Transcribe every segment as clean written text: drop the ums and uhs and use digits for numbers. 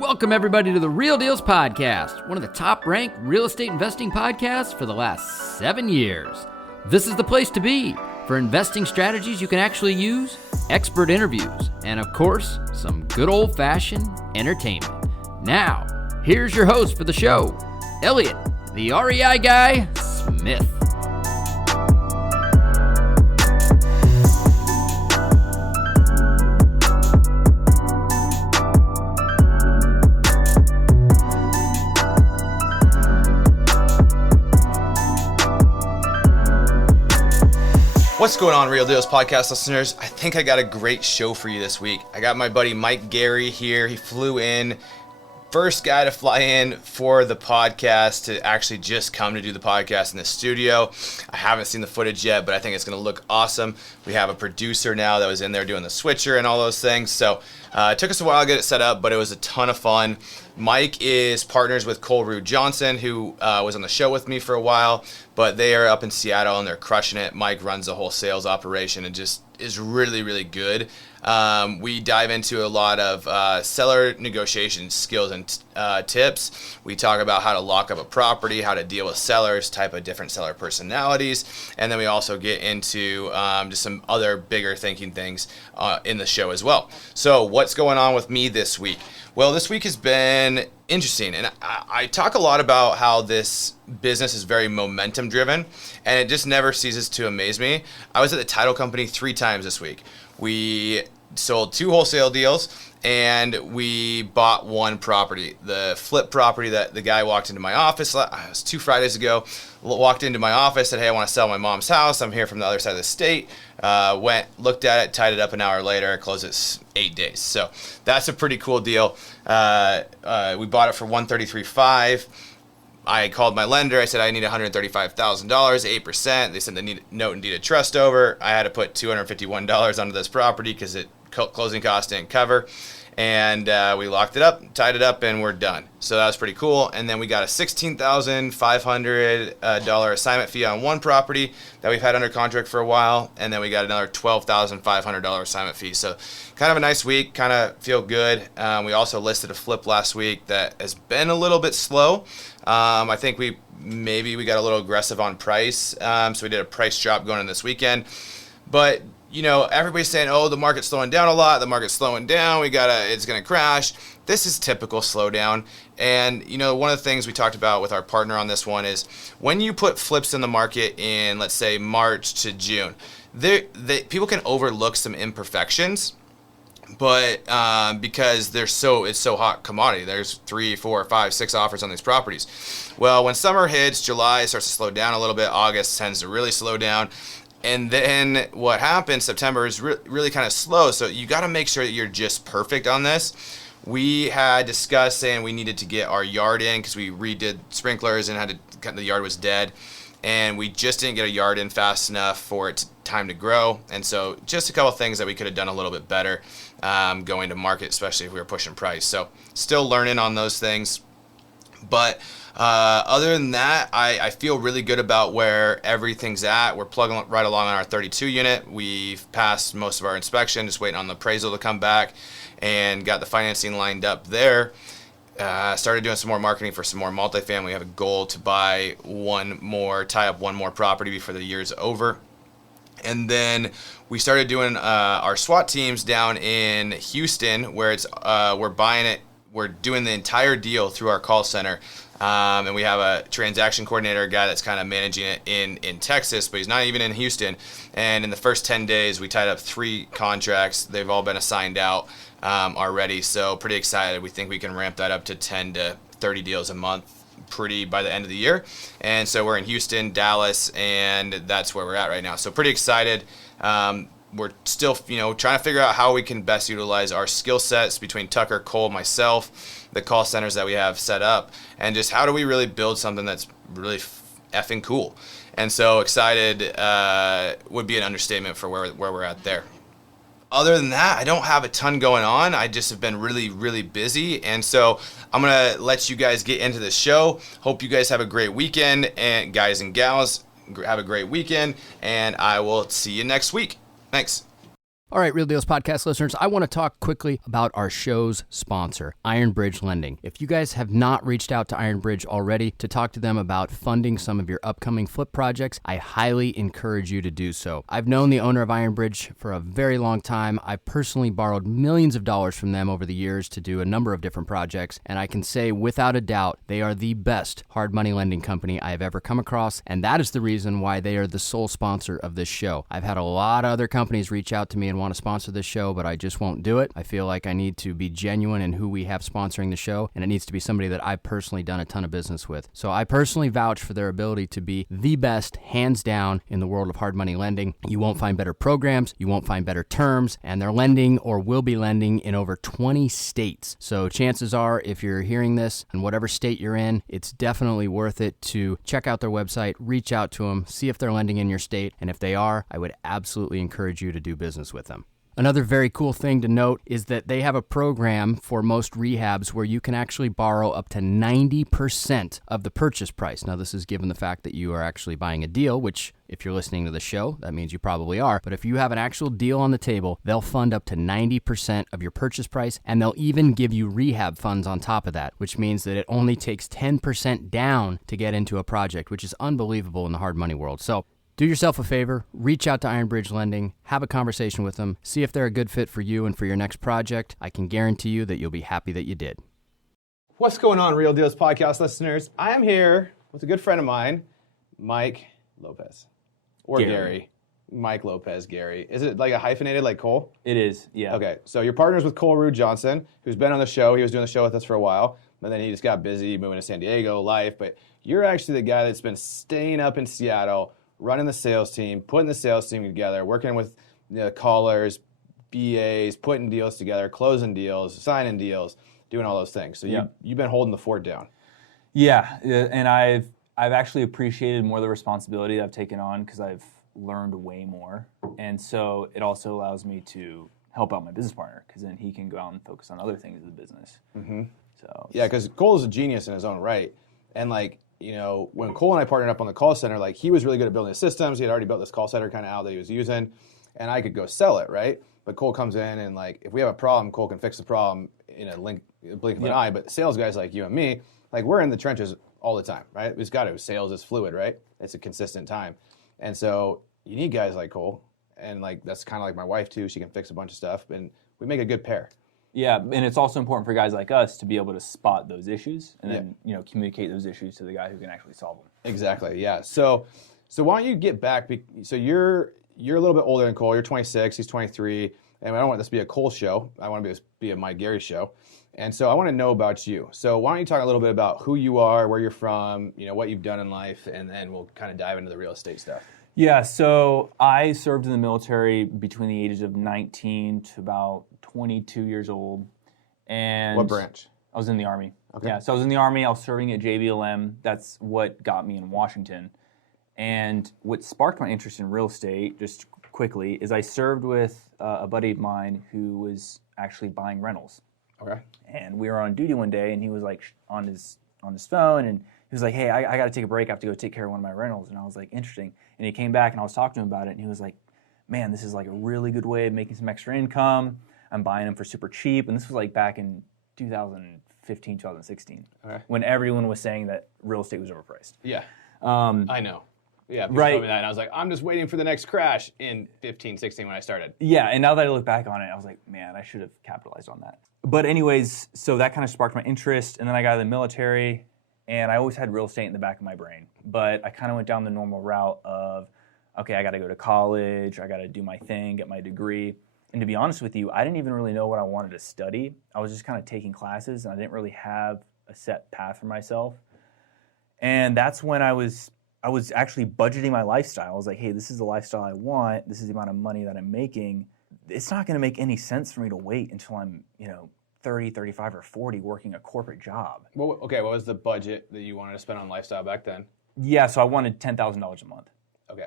Welcome everybody to the Real Dealz podcast, one of the top-ranked real estate investing podcasts for the last 7 years. This is the place to be for investing strategies you can actually use, expert interviews, and of course, some good old-fashioned entertainment. Now, here's your host for the show, Elliot, the REI guy, Smith. What's going on, Real Dealz podcast listeners? I think I got a great show for you this week. I got my buddy Mike Gary here. He flew in, first guy to fly in for the podcast to actually just come to do the podcast in the studio. I haven't seen the footage yet, but I think it's going to look awesome. We have a producer now that was in there doing the switcher and all those things. So it took us a while to get it set up, but it was a ton of fun. Mike is partners with Cole Rude Johnson, who was on the show with me for a while, but they are up in Seattle and they're crushing it. Mike runs the whole sales operation and just is really, really good. We dive into a lot of seller negotiation skills and tips. We talk about how to lock up a property, how to deal with sellers, type of different seller personalities, and then we also get into just some other bigger thinking things in the show as well. So what's going on with me this week? Well, this week has been interesting, and I talk a lot about how this business is very momentum driven, and it just never ceases to amaze me. I was at the title company 3 times this week. We sold 2 wholesale deals, and we bought 1 property. The flip property that the guy walked into my office, it was 2 Fridays ago, walked into my office, said, hey, I want to sell my mom's house. I'm here from the other side of the state. Went, looked at it, tied it up an hour later, closed it 8 days. So that's a pretty cool deal. We bought it for $133,500. I called my lender. I said I need $135,000, 8%. They said they need note and deed of trust over. I had to put $251 onto this property because closing costs didn't cover. And we locked it up, tied it up, and we're done. So that was pretty cool. And then we got a $16,500 assignment fee on 1 property that we've had under contract for a while. And then we got another $12,500 assignment fee. So kind of a nice week, kind of feel good. We also listed a flip last week that has been a little bit slow. I think we got a little aggressive on price. So we did a price drop going in this weekend. But you know, everybody's saying, oh, the market's slowing down a lot. The market's slowing down. It's going to crash. This is typical slowdown. And, you know, one of the things we talked about with our partner on this one is when you put flips in the market in, let's say, March to June, people can overlook some imperfections. But because it's so hot commodity, there's 3, 4, 5, 6 offers on these properties. Well, when summer hits, July starts to slow down a little bit. August tends to really slow down. And then what happens, September is really kind of slow. So you got to make sure that you're just perfect on this. We had discussed saying we needed to get our yard in because we redid sprinklers and the yard was dead. And we just didn't get a yard in fast enough for it time to grow. And so just a couple things that we could have done a little bit better going to market, especially if we were pushing price. So still learning on those things. But other than that, I feel really good about where everything's at. We're plugging right along on our 32 unit. We've passed most of our inspection, just waiting on the appraisal to come back, and got the financing lined up there. Started doing some more marketing for some more multifamily. We have a goal to tie up one more property before the year's over. And then we started doing our SWAT teams down in Houston, where we're doing the entire deal through our call center. And we have a transaction coordinator, a guy that's kind of managing it in Texas, but he's not even in Houston. And in the first 10 days, we tied up 3 contracts. They've all been assigned out already. So pretty excited. We think we can ramp that up to 10 to 30 deals a month by the end of the year. And so we're in Houston, Dallas, and that's where we're at right now. So pretty excited. We're still, trying to figure out how we can best utilize our skill sets between Tucker, Cole, myself, the call centers that we have set up, and just how do we really build something that's really effing cool. And so excited would be an understatement for where we're at there. Other than that, I don't have a ton going on. I just have been really, really busy. And so I'm going to let you guys get into the show. Hope you guys have a great weekend. And guys and gals, have a great weekend. And I will see you next week. Thanks. All right, Real Deals podcast listeners, I want to talk quickly about our show's sponsor, Iron Bridge Lending. If you guys have not reached out to Iron Bridge already to talk to them about funding some of your upcoming flip projects, I highly encourage you to do so. I've known the owner of Iron Bridge for a very long time. I've personally borrowed millions of dollars from them over the years to do a number of different projects, and I can say without a doubt, they are the best hard money lending company I have ever come across, and that is the reason why they are the sole sponsor of this show. I've had a lot of other companies reach out to me and want to sponsor this show, but I just won't do it. I feel like I need to be genuine in who we have sponsoring the show, and it needs to be somebody that I've personally done a ton of business with. So I personally vouch for their ability to be the best, hands down, in the world of hard money lending. You won't find better programs, you won't find better terms, and they're lending or will be lending in over 20 states. So chances are, if you're hearing this in whatever state you're in, it's definitely worth it to check out their website, reach out to them, see if they're lending in your state, and if they are, I would absolutely encourage you to do business with them. Another very cool thing to note is that they have a program for most rehabs where you can actually borrow up to 90% of the purchase price. Now, this is given the fact that you are actually buying a deal, which if you're listening to the show, that means you probably are. But if you have an actual deal on the table, they'll fund up to 90% of your purchase price, and they'll even give you rehab funds on top of that, which means that it only takes 10% down to get into a project, which is unbelievable in the hard money world. So do yourself a favor, reach out to Iron Bridge Lending, have a conversation with them, see if they're a good fit for you and for your next project. I can guarantee you that you'll be happy that you did. What's going on, Real Deals podcast listeners? I am here with a good friend of mine, Mike Lopez. Or Gary. Mike Lopez, Gary. Is it like a hyphenated like Cole? It is, yeah. Okay, so you're partners with Cole Rude Johnson, who's been on the show. He was doing the show with us for a while, but then he just got busy moving to San Diego, life. But you're actually the guy that's been staying up in Seattle, running the sales team, putting the sales team together, working with callers, BAs, putting deals together, closing deals, signing deals, doing all those things. So you've been holding the fort down. Yeah, and I've actually appreciated more of the responsibility that I've taken on because I've learned way more. And so it also allows me to help out my business partner because then he can go out and focus on other things of the business. Mm-hmm. So yeah, because Cole is a genius in his own right. And when Cole and I partnered up on the call center, he was really good at building the systems. He had already built this call center kind of out that he was using, and I could go sell it, right? But Cole comes in and if we have a problem, Cole can fix the problem in a blink of an eye. But sales guys like you and me, we're in the trenches all the time, right? We've got to. Sales is fluid, right? It's a consistent time. And so you need guys like Cole, and that's kind of like my wife too. She can fix a bunch of stuff, and we make a good pair. Yeah, and it's also important for guys like us to be able to spot those issues and then communicate those issues to the guy who can actually solve them. Exactly. Yeah. So why don't you get back? So you're a little bit older than Cole. You're 26. He's 23. And I don't want this to be a Cole show. I want to be a Mike Gary show. And so I want to know about you. So why don't you talk a little bit about who you are, where you're from, what you've done in life, and then we'll kind of dive into the real estate stuff. Yeah, so I served in the military between the ages of 19 to about 22 years old. And what branch? I was in the Army. Okay. Yeah, so I was in the Army. I was serving at JBLM. That's what got me in Washington. And what sparked my interest in real estate, just quickly, is I served with a buddy of mine who was actually buying rentals. Okay. And we were on duty one day, and he was on his phone, and he was like, "Hey, I got to take a break. I have to go take care of one of my rentals." And I was like, "Interesting." And he came back, and I was talking to him about it, and he was like, "Man, this is a really good way of making some extra income. I'm buying them for super cheap." And this was back in 2015, 2016, okay, when everyone was saying that real estate was overpriced. Yeah, I know. Yeah, people told me that, and I was like, I'm just waiting for the next crash in 15, 16 when I started. Yeah, and now that I look back on it, I was like, man, I should have capitalized on that. But anyways, so that kind of sparked my interest, and then I got in the military, and I always had real estate in the back of my brain. But I kind of went down the normal route of, okay, I got to go to college, I got to do my thing, get my degree. And to be honest with you, I didn't even really know what I wanted to study. I was just kind of taking classes, and I didn't really have a set path for myself. And that's when I was actually budgeting my lifestyle. I was like, hey, this is the lifestyle I want. This is the amount of money that I'm making. It's not going to make any sense for me to wait until I'm, 30, 35, or 40 working a corporate job. Well, okay, what was the budget that you wanted to spend on lifestyle back then? Yeah, so I wanted $10,000 a month. Okay.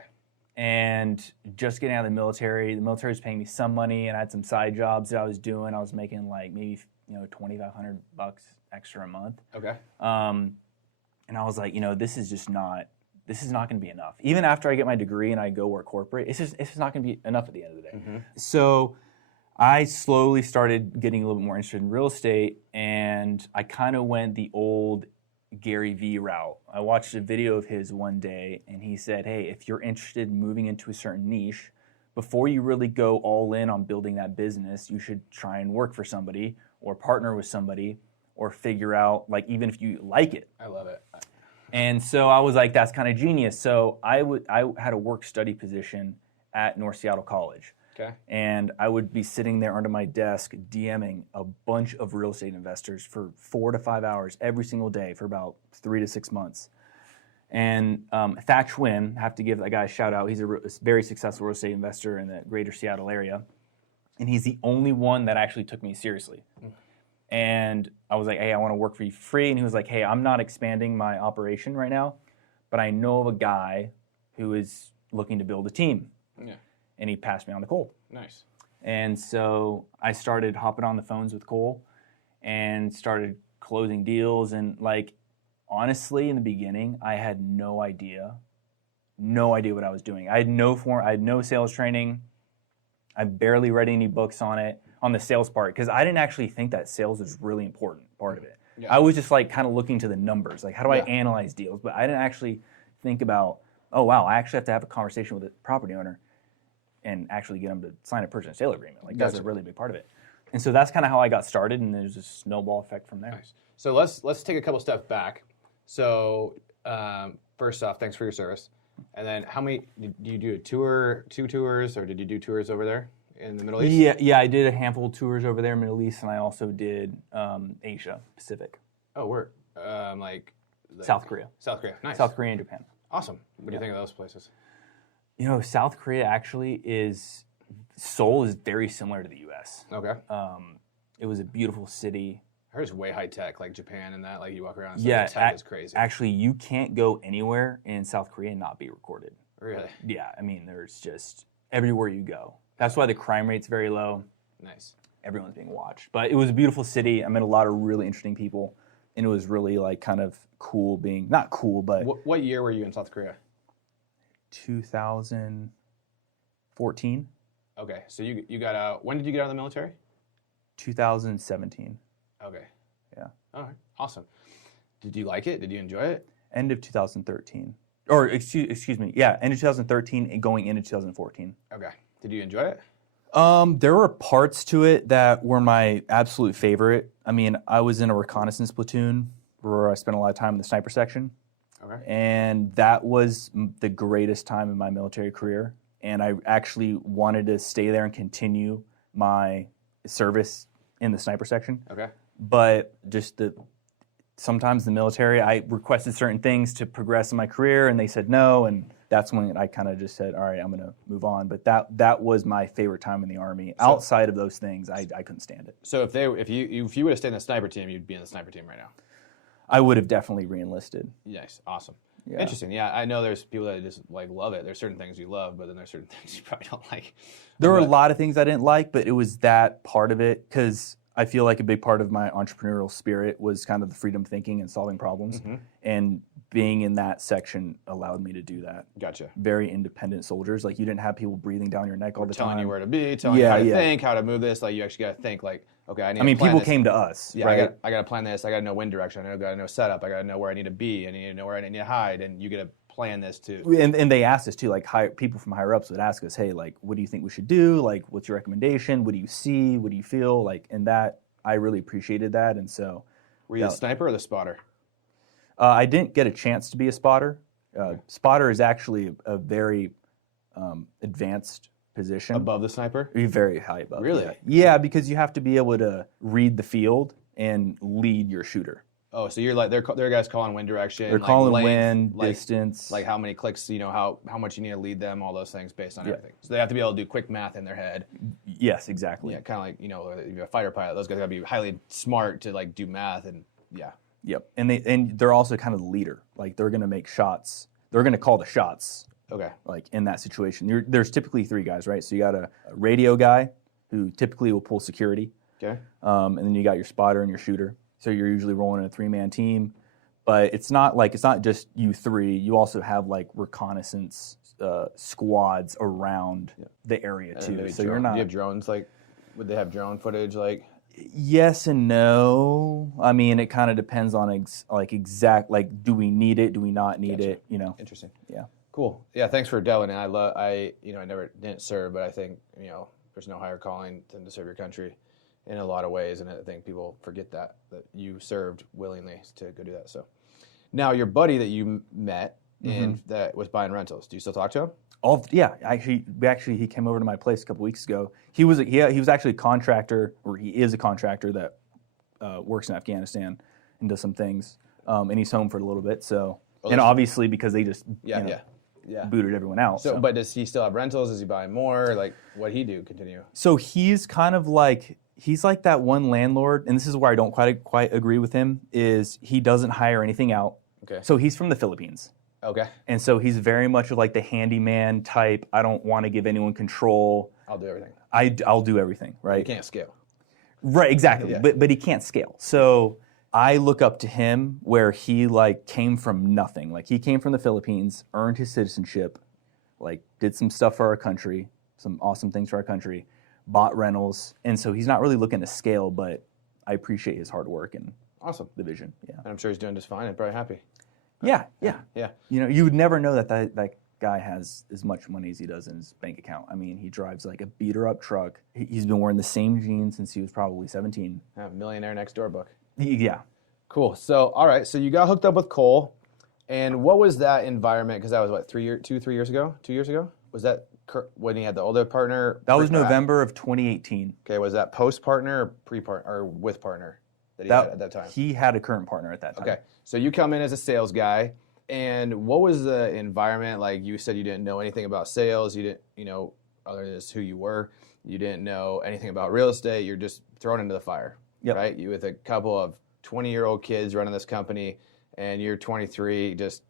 And just getting out of the military was paying me some money, and I had some side jobs that I was doing. I was making maybe $2,500 extra a month. Okay. And I was like, this is not going to be enough. Even after I get my degree and I go work corporate, it's just not going to be enough at the end of the day. Mm-hmm. So I slowly started getting a little bit more interested in real estate, and I kind of went the old Gary Vee route. I watched a video of his one day, and he said, hey, if you're interested in moving into a certain niche, before you really go all in on building that business, you should try and work for somebody or partner with somebody or figure out, like, even if you like it. I love it. And so I was like, that's kind of genius. So I had a work-study position at North Seattle College. Okay. And I would be sitting there under my desk DMing a bunch of real estate investors for 4 to 5 hours every single day for about 3 to 6 months. And Thatch Wynn, have to give that guy a shout out. He's a very successful real estate investor in the greater Seattle area. And he's the only one that actually took me seriously. And I was like, hey, I want to work for you for free. And he was like, hey, I'm not expanding my operation right now, but I know of a guy who is looking to build a team. Yeah. And he passed me on to Cole. Nice. And so I started hopping on the phones with Cole and started closing deals. And like, honestly, in the beginning, I had no idea what I was doing. I had no sales training. I barely read any books on it, on the sales part, because I didn't actually think that sales was really important part of it. Yeah. I was just like kind of looking to the numbers, like how do I analyze deals? But I didn't actually think about, oh wow, I actually have to have a conversation with a property owner and actually get them to sign a purchase and sale agreement. Like that's a really big part of it. And so that's kind of how I got started, and there's a snowball effect from there. Nice. So let's take a couple steps back. So first off, thanks for your service. And then how many, did you do two tours, or did you do tours over there in the Middle East? Yeah, I did a handful of tours over there in the Middle East, and I also did Asia, Pacific. Oh, where? Like South Korea. South Korea, nice. South Korea and Japan. Awesome. What do you think of those places? You know, South Korea actually Seoul is very similar to the U.S. Okay. It was a beautiful city. I heard it's way high tech, like Japan and that. Like you walk around, and Yeah, the tech is crazy. Actually, you can't go anywhere in South Korea and not be recorded. Really? Yeah, I mean, there's just everywhere you go. That's why the crime rate's very low. Nice. Everyone's being watched. But it was a beautiful city. I met a lot of really interesting people, and it was really like kind of cool being, not cool, but What year were you in South Korea? 2014. Okay, so you got out. When did you get out of the military? 2017. Okay. Yeah. All right. Awesome. Did you like it? Did you enjoy it? End of 2013. Or excuse me. Yeah, end of 2013 and going into 2014. Okay. Did you enjoy it? There were parts to it that were my absolute favorite. I mean, I was in a reconnaissance platoon where I spent a lot of time in the sniper section. Okay. And that was the greatest time in my military career. And I actually wanted to stay there and continue my service in the sniper section. Okay. But just sometimes the military, I requested certain things to progress in my career, and they said no, and that's when I kind of just said, all right, I'm going to move on. But that was my favorite time in the Army. So, outside of those things, I couldn't stand it. So if you would have stayed in the sniper team, you'd be in the sniper team right now. I would have definitely re-enlisted. Nice. Awesome. Yeah. Interesting. Yeah, I know there's people that just like love it. There's certain things you love, but then there's certain things you probably don't like. There were a lot of things I didn't like, but it was that part of it, because I feel like a big part of my entrepreneurial spirit was kind of the freedom thinking and solving problems. Mm-hmm. And being in that section allowed me to do that. Gotcha. Very independent soldiers. Like, you didn't have people breathing down your neck all the time. Telling you where to be, telling you how to think, how to move this. Like, you actually got to think, like, okay, I mean, people this. came to us. Yeah, right? I got to plan this. I got to know wind direction. I got to know setup. I got to know where I need to be. I need to know where I need to hide. And you get to plan this too. And they asked us too, like people from higher ups would ask us, hey, like, what do you think we should do? Like, what's your recommendation? What do you see? What do you feel? Like, and that, I really appreciated that. And so. Were you the sniper or the spotter? I didn't get a chance to be a spotter. Spotter is actually a very advanced position. Above the sniper? Very high above. Really? Yeah, because you have to be able to read the field and lead your shooter. Oh, so you're like, they're guys calling wind direction. They're like calling length, wind, like, distance. Like how many clicks, how much you need to lead them, all those things based on everything. So they have to be able to do quick math in their head. Yes, exactly. Yeah, kind of like, if you're a fighter pilot, those guys got to be highly smart to like do math and yeah. Yep, and they're also kind of the leader. Like, they're going to make shots. They're going to call the shots. Okay. Like, in that situation. There's typically 3 guys, right? So you got a radio guy who typically will pull security. Okay. And then you got your spotter and your shooter. So you're usually rolling in a 3-man team. But it's not just you 3. You also have like reconnaissance squads around the area too. So you're not. Do you have drones like? Would they have drone footage? Like, yes and no. I mean, it kind of depends on do we need it? Do we not need it? You know. Interesting. Yeah. Cool. Yeah. Thanks for delving in. I never didn't serve, but I think there's no higher calling than to serve your country in a lot of ways, and I think people forget that you served willingly to go do that. So, now your buddy that you met and that was buying rentals, do you still talk to him? He came over to my place a couple weeks ago. He was actually a contractor, or he is a contractor that works in Afghanistan and does some things, and he's home for a little bit. So, obviously because they just booted everyone out. So, but does he still have rentals? Is he buying more? Like, what'd he do? Continue. So he's kind of like that one landlord, and this is where I don't quite agree with him. Is he doesn't hire anything out? Okay. So he's from the Philippines. Okay. And so he's very much like the handyman type. I don't want to give anyone control. I'll do everything. I'll do everything, right? You can't scale. Right, exactly. Yeah. But he can't scale. So I look up to him where he came from nothing. Like he came from the Philippines, earned his citizenship, did some stuff for our country, some awesome things for our country, bought rentals. And so he's not really looking to scale, but I appreciate his hard work and awesome the vision. Yeah. And I'm sure he's doing just fine and probably happy. Yeah. You would never know that guy has as much money as he does in his bank account. I mean, he drives like a beater-up truck. He's been wearing the same jeans since he was probably 17. Millionaire Next Door book. Yeah. Cool. So, all right. So you got hooked up with Cole, and what was that environment? Because that was 3 years ago? 2 years ago? Was that when he had the older partner? That was November of 2018. Okay. Was that post-partner or pre-partner or with partner that he had at that time? He had a current partner at that time. Okay. So you come in as a sales guy. And what was the environment like? You said you didn't know anything about sales. You didn't, other than who you were, you didn't know anything about real estate. You're just thrown into the fire, right? You with a couple of 20-year-old kids running this company, and you're 23, just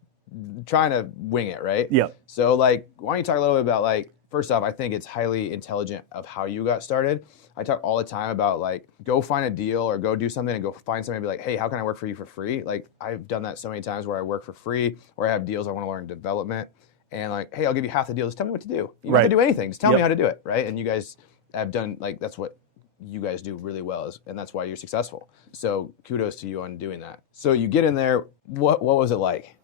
trying to wing it, right? Yep. So, why don't you talk a little bit about, first off, I think it's highly intelligent of how you got started. I talk all the time about go find a deal or go do something and go find somebody and be like, hey, how can I work for you for free? I've done that so many times where I work for free or I have deals I want to learn development and hey, I'll give you half the deal. Just tell me what to do. You don't have to do anything. Just tell me how to do it, right? And you guys have done, that's what you guys do really well and that's why you're successful. So kudos to you on doing that. So you get in there. What was it like?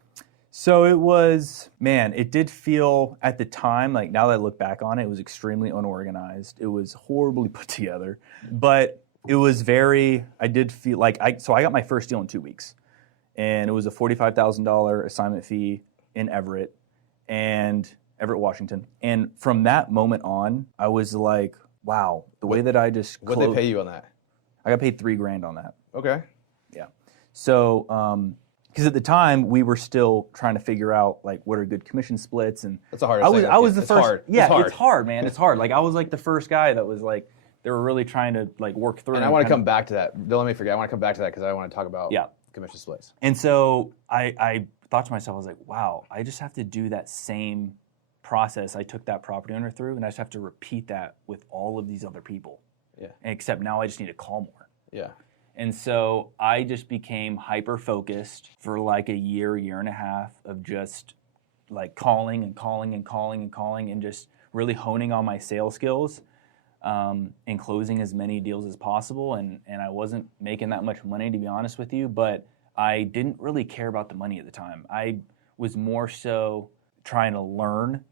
So it was, it did feel at the time, now that I look back on it, it was extremely unorganized. It was horribly put together, but it was I did feel I got my first deal in 2 weeks, and it was a $45,000 assignment fee in Everett, Washington. And from that moment on, I was like, wow, the way that I just closed. What'd they pay you on that? I got paid $3,000 on that. Okay. Yeah. So, because at the time we were still trying to figure out what are good commission splits, and that's the hardest thing. I was the it's first. Hard. Yeah, it's hard, man. It's hard. I was the first guy that was they were really trying to work through. And I want to come back to that. Don't let me forget. I want to come back to that because I want to talk about commission splits. And so I thought to myself, I was like, wow, I just have to do that same process I took that property owner through, and I just have to repeat that with all of these other people. Yeah. Except now I just need to call more. Yeah. And so I just became hyper-focused for a year and a half of just calling and just really honing on my sales skills and closing as many deals as possible. And I wasn't making that much money, to be honest with you, but I didn't really care about the money at the time. I was more so trying to learn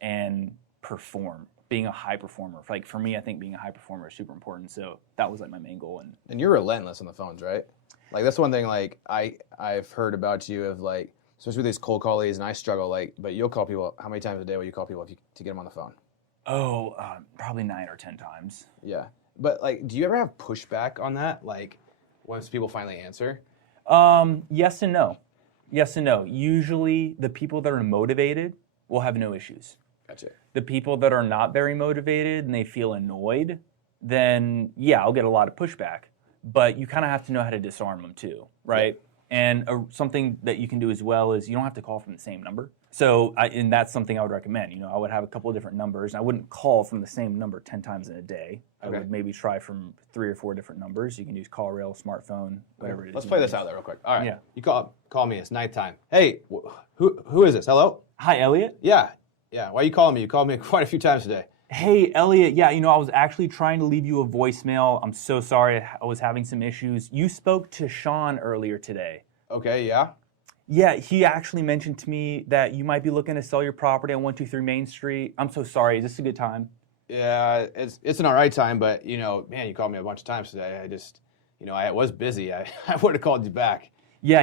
and perform. Being a high performer. For me, I think being a high performer is super important. So that was my main goal. And you're relentless on the phones, right? That's one thing I've heard about you of especially with these cold call leads, and I struggle but you'll call people. How many times a day will you call people to get them on the phone? Oh, probably 9 or 10 times. Yeah, but do you ever have pushback on that? Once people finally answer? Yes and no. Yes and no. Usually, the people that are motivated will have no issues. Gotcha. The people that are not very motivated and they feel annoyed, then I'll get a lot of pushback. But you kind of have to know how to disarm them too, right? Yeah. And something that you can do as well is you don't have to call from the same number. So, and that's something I would recommend. I would have a couple of different numbers. And I wouldn't call from the same number 10 times in a day. Okay. I would maybe try from 3 or 4 different numbers. You can use CallRail, smartphone, whatever it is. Let's play this out there real quick. All right. Yeah. You call me. It's nighttime. Hey, who is this? Hello? Hi, Elliot. Yeah. Yeah, why are you calling me? You called me quite a few times today. Hey, Elliot. Yeah, I was actually trying to leave you a voicemail. I'm so sorry. I was having some issues. You spoke to Sean earlier today. Okay, yeah. Yeah, he actually mentioned to me that you might be looking to sell your property on 123 Main Street. I'm so sorry. Is this a good time? Yeah, it's an all right time, but man, you called me a bunch of times today. I just, I was busy. I would have called you back. Yeah,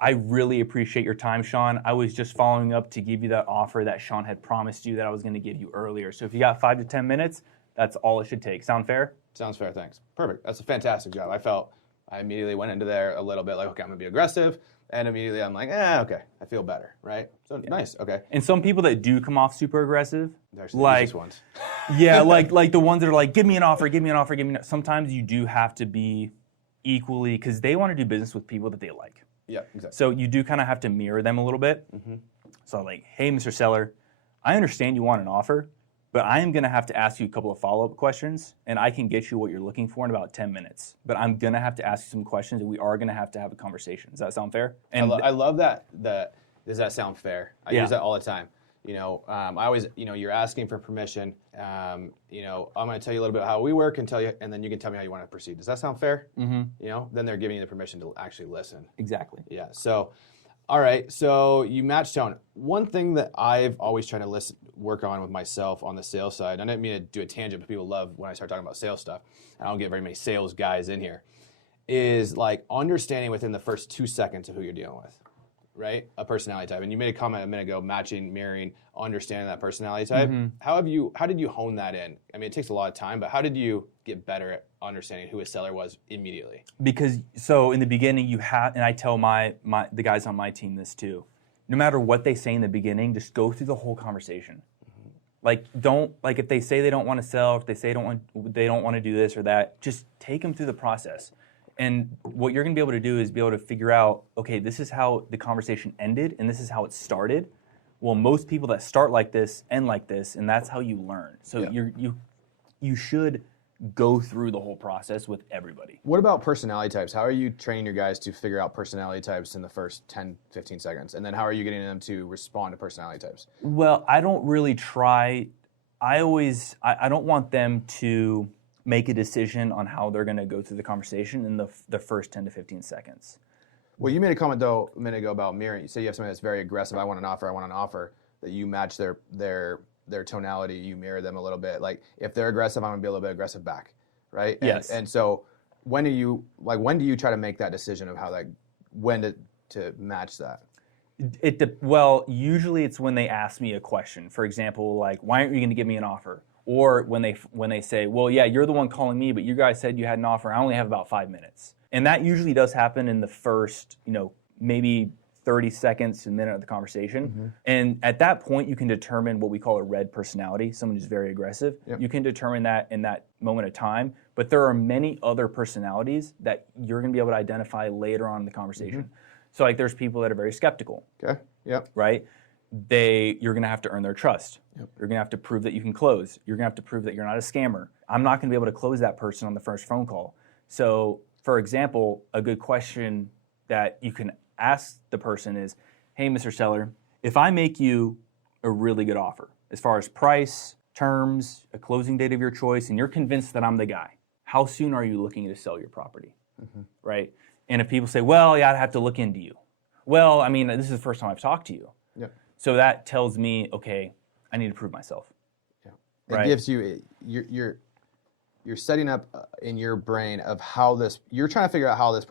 I really appreciate your time, Sean. I was just following up to give you that offer that Sean had promised you that I was going to give you earlier. So if you got 5 to 10 minutes, that's all it should take. Sound fair? Sounds fair, thanks. Perfect. That's a fantastic job. I immediately went into there a little bit like, okay, I'm going to be aggressive. And immediately I'm like, okay, I feel better, right? So nice, okay. And some people that do come off super aggressive, There's the like easiest ones. yeah, like the ones that are like, give me an offer, give me an offer, give me an offer. Sometimes you do have to be equally, because they want to do business with people that they like. Yeah, exactly. So you do kind of have to mirror them a little bit. Mm-hmm. So like, hey, Mr. Seller, I understand you want an offer, but I am going to have to ask you a couple of follow-up questions, and I can get you what you're looking for in about 10 minutes. But I'm going to have to ask you some questions, and we are going to have a conversation. Does that sound fair? And I love that. Does that sound fair? I Yeah. use that all the time. I always, you're asking for permission. I'm going to tell you a little bit how we work and then you can tell me how you want to proceed. Does that sound fair? Mm-hmm. Then they're giving you the permission to actually listen. Exactly. Yeah. So, all right. So you match tone. One thing that I've always tried to work on with myself on the sales side, and I didn't mean to do a tangent, but people love when I start talking about sales stuff. I don't get very many sales guys in here. Is like understanding within the first 2 seconds of who you're dealing with. Right? A personality type. And you made a comment a minute ago, matching, mirroring, understanding that personality type. Mm-hmm. How did you hone that in? I mean, it takes a lot of time, but how did you get better at understanding who a seller was immediately? Because so in the beginning you have, and I tell the guys on my team this too, no matter what they say in the beginning, just go through the whole conversation. Mm-hmm. If they say they don't want to sell, if they say they don't want to do this or that, just take them through the process. And what you're going to be able to do is be able to figure out, okay, this is how the conversation ended, and this is how it started. Well, most people that start like this end like this, and that's how you learn. So you should go through the whole process with everybody. What about personality types? How are you training your guys to figure out personality types in the first 10, 15 seconds? And then how are you getting them to respond to personality types? Well, I don't really try. I don't want them to make a decision on how they're going to go through the conversation in the first 10 to 15 seconds. Well, you made a comment, though, a minute ago about mirroring. You say you have somebody that's very aggressive. I want an offer, that you match their tonality, you mirror them a little bit. Like, if they're aggressive, I'm going to be a little bit aggressive back, right? Yes. And so when do you try to make that decision of when to match that? Well, usually it's when they ask me a question. For example, like, why aren't you going to give me an offer? Or when they say, well, yeah, you're the one calling me, but you guys said you had an offer. I only have about 5 minutes. And that usually does happen in the first, maybe 30 seconds to a minute of the conversation. Mm-hmm. And at that point, you can determine what we call a red personality, someone who's very aggressive. Yep. You can determine that in that moment of time. But there are many other personalities that you're going to be able to identify later on in the conversation. Mm-hmm. So like there's people that are very skeptical. Okay, yep. Right? You're going to have to earn their trust. Yep. You're going to have to prove that you can close. You're going to have to prove that you're not a scammer. I'm not going to be able to close that person on the first phone call. So, for example, a good question that you can ask the person is, hey, Mr. Seller, if I make you a really good offer, as far as price, terms, a closing date of your choice, and you're convinced that I'm the guy, how soon are you looking to sell your property? Mm-hmm. Right? And if people say, well, yeah, I'd have to look into you. Well, I mean, this is the first time I've talked to you. Yep. So that tells me, okay, I need to prove myself. Yeah. Right? It gives you, you're setting up in your brain of you're trying to figure out how this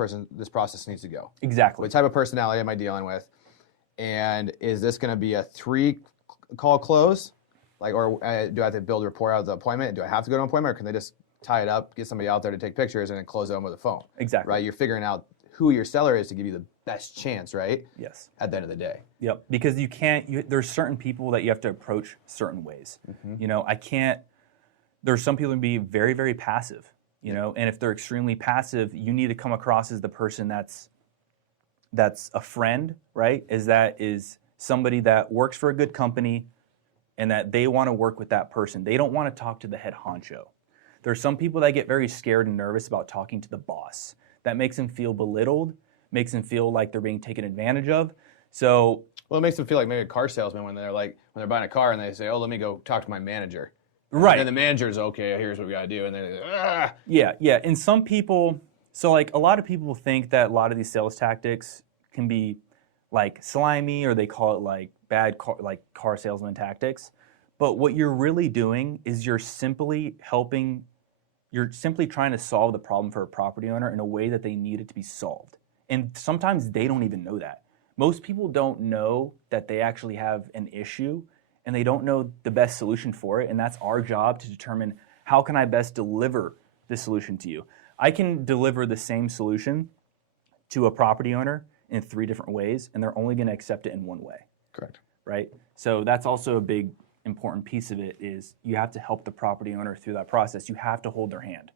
process needs to go. Exactly. What type of personality am I dealing with? And is this going to be a 3-call close? Or do I have to build rapport out of the appointment? Do I have to go to an appointment, or can they just tie it up, get somebody out there to take pictures, and then close it on with a phone? Exactly. Right? You're figuring out who your seller is to give you the best chance, right? Yes. At the end of the day. Yep. Because there's certain people that you have to approach certain ways. Mm-hmm. There's some people who can be very, very passive, and if they're extremely passive, you need to come across as the person that's a friend, right? Is somebody that works for a good company and that they want to work with that person. They don't want to talk to the head honcho. There's some people that get very scared and nervous about talking to the boss. That makes them feel belittled, makes them feel like they're being taken advantage of. So, well, it makes them feel like maybe a car salesman when they're buying a car and they say, "Oh, let me go talk to my manager." Right. And the manager's okay. Here's what we got to do, and then Yeah. And some people, so like a lot of people think that a lot of these sales tactics can be like slimy, or they call it like bad car salesman tactics. But what you're really doing is you're simply trying to solve the problem for a property owner in a way that they need it to be solved. And sometimes they don't even know that. Most people don't know that they actually have an issue, and they don't know the best solution for it. And that's our job to determine, how can I best deliver the solution to you? I can deliver the same solution to a property owner in 3 different ways, and they're only going to accept it in one way. correct. Right? So that's also a big important piece of it, is you have to help the property owner through that process. You have to hold their hand.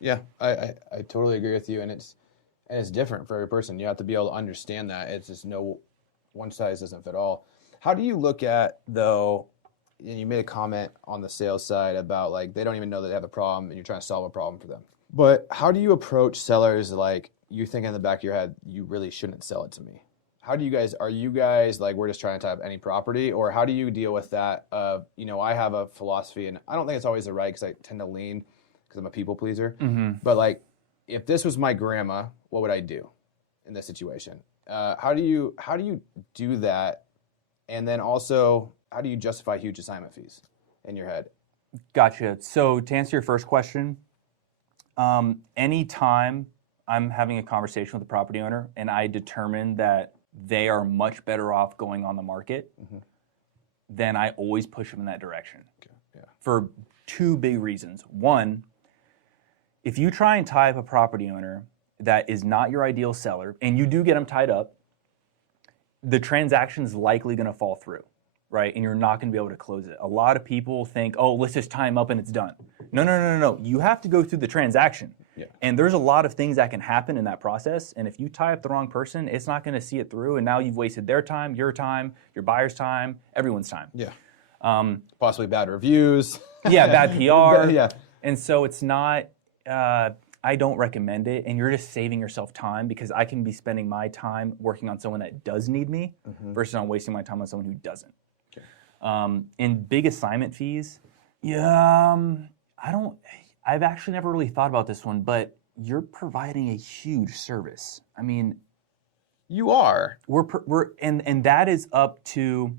Yeah, I totally agree with you, and it's different for every person. You have to be able to understand that. It's just no one size doesn't fit all. How do you look at, though, and you made a comment on the sales side about like they don't even know that they have a problem and you're trying to solve a problem for them. But how do you approach sellers like you think in the back of your head, you really shouldn't sell it to me? Are you guys like, we're just trying to type any property, or how do you deal with that? I have a philosophy, and I don't think it's always the right, because I tend to lean, because I'm a people pleaser. Mm-hmm. But like, if this was my grandma, what would I do in this situation? How do you do that? And then also, how do you justify huge assignment fees in your head? Gotcha. So to answer your first question, anytime I'm having a conversation with a property owner and I determine that they are much better off going on the market, then I always push them in that direction. Okay. Yeah. For 2 big reasons. One, if you try and tie up a property owner that is not your ideal seller, and you do get them tied up, the transaction's likely going to fall through, right? And you're not going to be able to close it. A lot of people think, oh, let's just tie them up and it's done. No. You have to go through the transaction. Yeah. And there's a lot of things that can happen in that process. And if you tie up the wrong person, it's not going to see it through. And now you've wasted their time, your buyer's time, everyone's time. Yeah. Possibly bad reviews. Yeah, bad PR. Yeah. And so it's not, I don't recommend it. And you're just saving yourself time, because I can be spending my time working on someone that does need me versus on wasting my time on someone who doesn't. Okay. And big assignment fees, I've actually never really thought about this one, but you're providing a huge service. I mean, You are. and that is up to,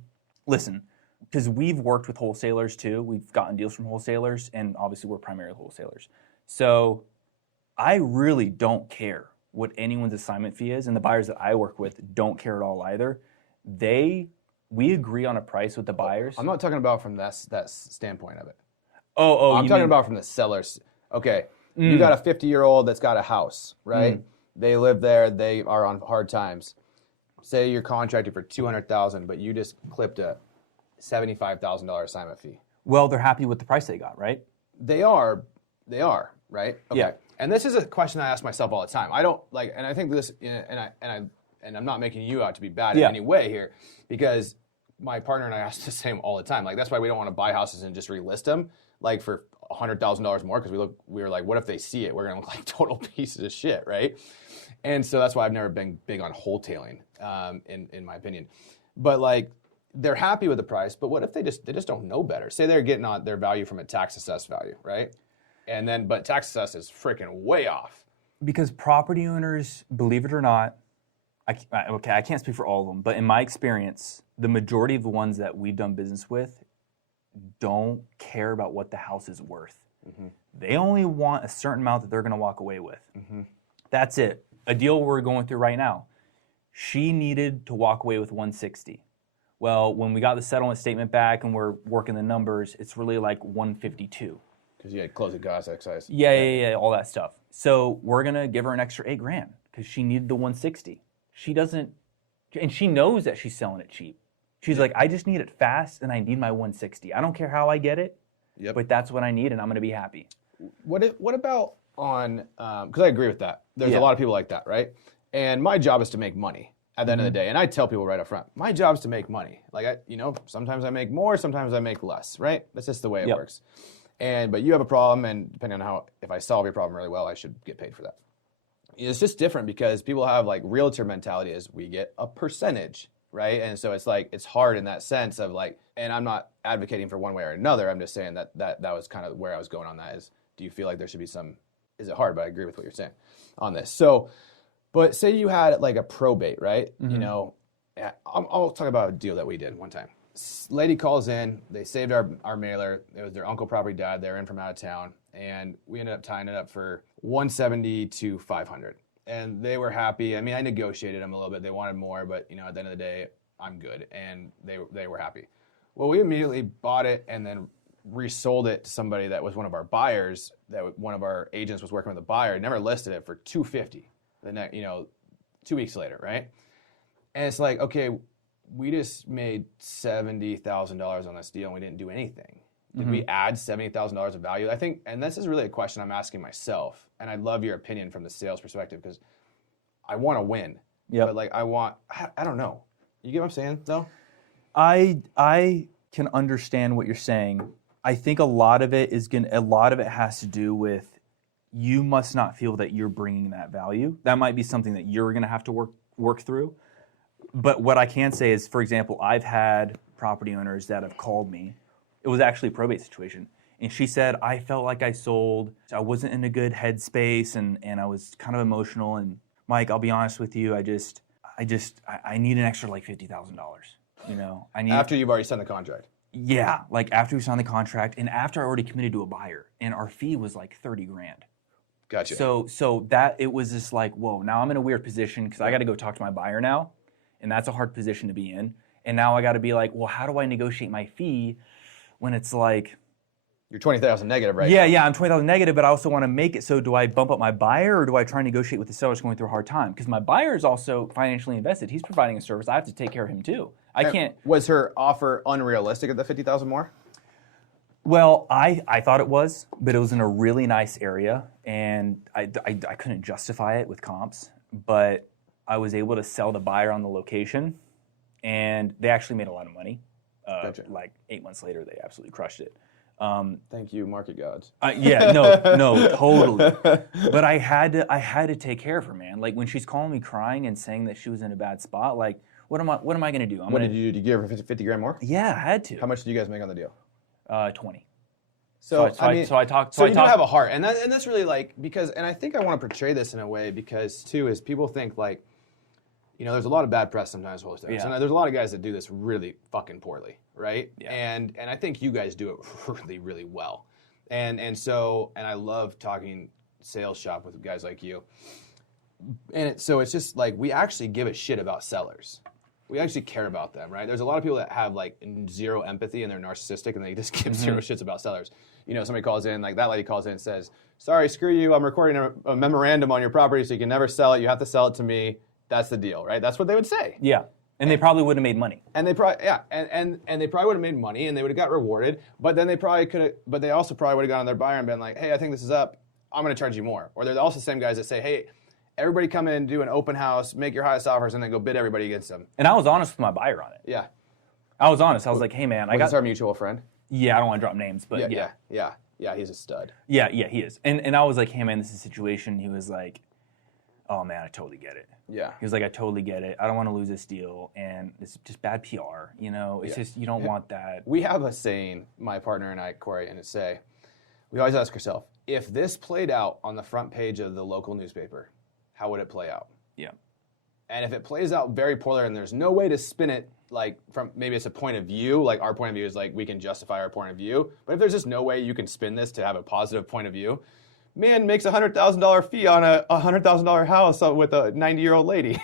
listen, because we've worked with wholesalers too. We've gotten deals from wholesalers, and obviously we're primarily wholesalers. So I really don't care what anyone's assignment fee is, and the buyers that I work with don't care at all either. We agree on a price with the buyers. I'm not talking about from that standpoint of it. I'm I'm talking about from the sellers. Okay, you got a 50-year-old that's got a house, right? They live there. They are on hard times. Say you're contracted for $200,000, but you just clipped a $75,000 assignment fee. Well, they're happy with the price they got, right? They are, right? Okay. Yeah. And this is a question I ask myself all the time. I don't like, and I think this, and I'm not making you out to be bad in any way here, because my partner and I ask the same all the time. Like, that's why we don't want to buy houses and just relist them, like for $100,000 more, because we were like, what if they see it? We're gonna look like total pieces of shit, right? And so that's why I've never been big on wholetailing, in my opinion. But like, they're happy with the price, but what if they just don't know better? Say they're getting on their value from a tax assessed value, right? And then, but tax assessed is freaking way off. Because property owners, believe it or not, I can't speak for all of them, but in my experience, the majority of the ones that we've done business with don't care about what the house is worth. They only want a certain amount that they're going to walk away with. That's it. A deal we're going through right now, she needed to walk away with $160. Well, when we got the settlement statement back and we're working the numbers, it's really like $152. Because you had closing costs, excise. Yeah, all that stuff. So we're going to give her an extra $8,000 because she needed the $160. She doesn't, and she knows that she's selling it cheap. She's like, I just need it fast and I need my $160. I don't care how I get it, but that's what I need and I'm going to be happy. What about on, because I agree with that. There's a lot of people like that, right? And my job is to make money at the end of the day. And I tell people right up front, my job is to make money. Like, sometimes I make more, sometimes I make less, right? That's just the way it works. But you have a problem, and depending on if I solve your problem really well, I should get paid for that. It's just different because people have like realtor mentality is we get a percentage right? And so it's like, it's hard in that sense of like, and I'm not advocating for one way or another. I'm just saying that was kind of where I was going on that is, do you feel like there should be some, is it hard? But I agree with what you're saying on this. So, but say you had like a probate, right? You know, I'll talk about a deal that we did one time. Lady calls in, they saved our mailer. It was their uncle probably died. They were in from out of town. And we ended up tying it up for $170 to $500. And they were happy. I mean, I negotiated them a little bit. They wanted more, but you know, at the end of the day, I'm good. And they were happy. Well, we immediately bought it and then resold it to somebody that was one of our buyers, that one of our agents was working with a buyer, never listed it for $250 the next, 2 weeks later, right? And it's like, okay, we just made $70,000 on this deal and we didn't do anything. Did we add $70,000 of value? I think, and this is really a question I'm asking myself, and I'd love your opinion from the sales perspective because I want to win. Yep. But like I don't know. You get what I'm saying though? I can understand what you're saying. I think a lot of it has to do with you must not feel that you're bringing that value. That might be something that you're going to have to work through. But what I can say is, for example, I've had property owners that have called me. It was actually a probate situation. And she said, I felt like I sold. I wasn't in a good headspace and I was kind of emotional. And Mike, I'll be honest with you, I need an extra like $50,000. After you've already signed the contract. Yeah, like after we signed the contract and after I already committed to a buyer, and our fee was like $30,000. Gotcha. So that it was just like, whoa, now I'm in a weird position because I got to go talk to my buyer now, and that's a hard position to be in. And now I got to be like, well, how do I negotiate my fee when it's like, you're 20,000 negative, right? Yeah, I'm 20,000 negative, but I also want to make it. So do I bump up my buyer or do I try and negotiate with the seller going through a hard time? Because my buyer is also financially invested. He's providing a service. I have to take care of him too. I can't. Was her offer unrealistic at the 50,000 more? Well, I thought it was, but it was in a really nice area, and I couldn't justify it with comps, but I was able to sell the buyer on the location, and they actually made a lot of money. Gotcha. Like 8 months later, they absolutely crushed it. Thank you, market gods. No, totally. But I had to take care of her, man. Like when she's calling me crying and saying that she was in a bad spot, like what am I going to do? What did you do? Did you give her 50 grand more? Yeah, I had to. How much did you guys make on the deal? 20. So I talked. So you do have a heart, and that's really like because, and I think I want to portray this in a way because too is people think like, there's a lot of bad press sometimes with wholesalers, and there's a lot of guys that do this really fucking poorly, right? Yeah. And I think you guys do it really really well, and so I love talking sales shop with guys like you, and so it's just like we actually give a shit about sellers. We actually care about them, right? There's a lot of people that have like zero empathy and they're narcissistic and they just give zero shits about sellers. Somebody calls in, like that lady calls in and says, sorry, screw you, I'm recording a memorandum on your property so you can never sell it. You have to sell it to me. That's the deal, right? That's what they would say. Yeah. And they probably wouldn't have made money. And they probably, and they probably would have made money and they would have got rewarded, but then they probably could have, but they also probably would have gone on their buyer and been like, hey, I think this is up. I'm going to charge you more. Or they're also the same guys that say, hey, everybody come in, do an open house, make your highest offers, and then go bid everybody against them. And I was honest with my buyer on it. Yeah. I was honest. I was like, hey, man. Was this our mutual friend? Yeah, I don't want to drop names, but yeah. Yeah, he's a stud. Yeah, he is. And I was like, hey, man, this is a situation. He was like, oh, man, I totally get it. Yeah. He was like, I totally get it. I don't want to lose this deal, and it's just bad PR. It's just, you don't want that. We have a saying, my partner and I, Corey, and we always ask ourselves, if this played out on the front page of the local newspaper, how would it play out? Yeah. And if it plays out very poorly and there's no way to spin it, like from maybe it's a point of view, like our point of view is like we can justify our point of view, but if there's just no way you can spin this to have a positive point of view, man makes $100,000 fee on a $100,000 house with a 90-year-old lady.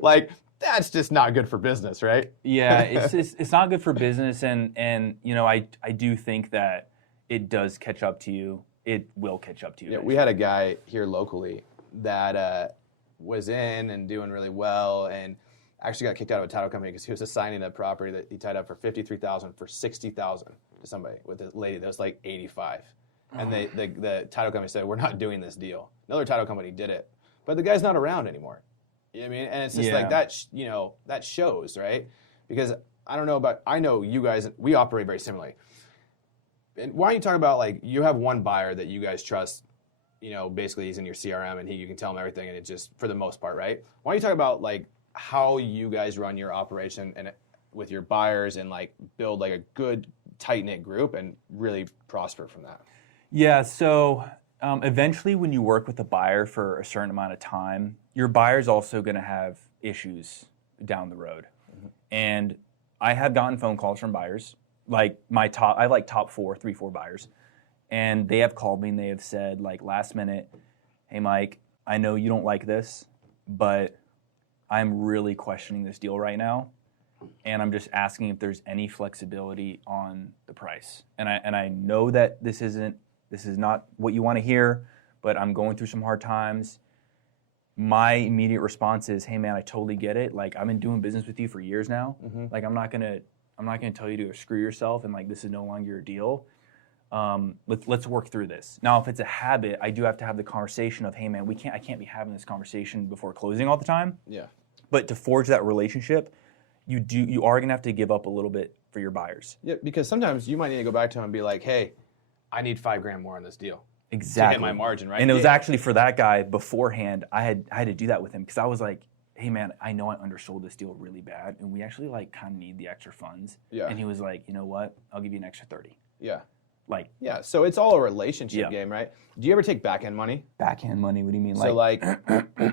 Like that's just not good for business, right? Yeah, it's not good for business, and I do think that it does catch up to you. It will catch up to you. Yeah, we had a guy here locally that was in and doing really well and actually got kicked out of a title company because he was assigning a property that he tied up for $53,000 for $60,000 to somebody with a lady that was like 85. And the title company said, we're not doing this deal. Another title company did it. But the guy's not around anymore. You know what I mean? And it's just like that, that shows, right? Because I know you guys, we operate very similarly. And why don't you talk about like, you have one buyer that you guys trust, basically he's in your CRM and you can tell him everything and it just, for the most part, right? Why don't you talk about like how you guys run your operation and with your buyers and like build like a good tight knit group and really prosper from that. Yeah, so eventually when you work with a buyer for a certain amount of time, your buyer's also going to have issues down the road. And I have gotten phone calls from buyers, like I have like top 4 buyers. And they have called me and they have said like last minute, hey Mike, I know you don't like this, but I'm really questioning this deal right now. And I'm just asking if there's any flexibility on the price. And I know that this is not what you want to hear, but I'm going through some hard times. My immediate response is, hey man, I totally get it. Like I've been doing business with you for years now. Like I'm not gonna tell you to screw yourself and like this is no longer your deal. Let's work through this. Now, if it's a habit, I do have to have the conversation of, hey man, I can't be having this conversation before closing all the time. Yeah. But to forge that relationship, you are gonna have to give up a little bit for your buyers. Yeah, because sometimes you might need to go back to them and be like, hey, I need $5,000 more on this deal. Exactly. To hit my margin, right? And it was actually for that guy beforehand, I had to do that with him because I was like, hey man, I know I undersold this deal really bad and we actually like kind of need the extra funds. Yeah. And he was like, you know what? I'll give you an extra 30. Yeah. Like, yeah, so it's all a relationship game, right? Do you ever take backhand money? Backhand money? What do you mean? So like,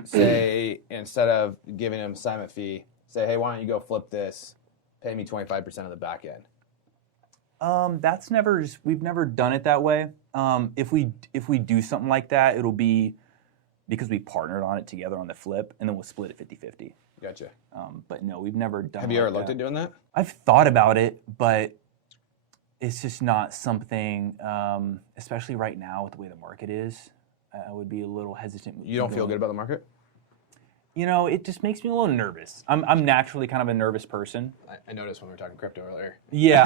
say instead of giving him assignment fee, say, hey, why don't you go flip this? Pay me 25% of the back end. We've never done it that way. If we do something like that, it'll be because we partnered on it together on the flip, and then we'll split it 50-50. Gotcha. But no, we've never done. Have you ever looked at doing that? I've thought about it, but it's just not something, especially right now with the way the market is. I would be a little hesitant. You don't feel good about the market? You know, it just makes me a little nervous. I'm naturally kind of a nervous person. I noticed when we were talking crypto earlier. Yeah,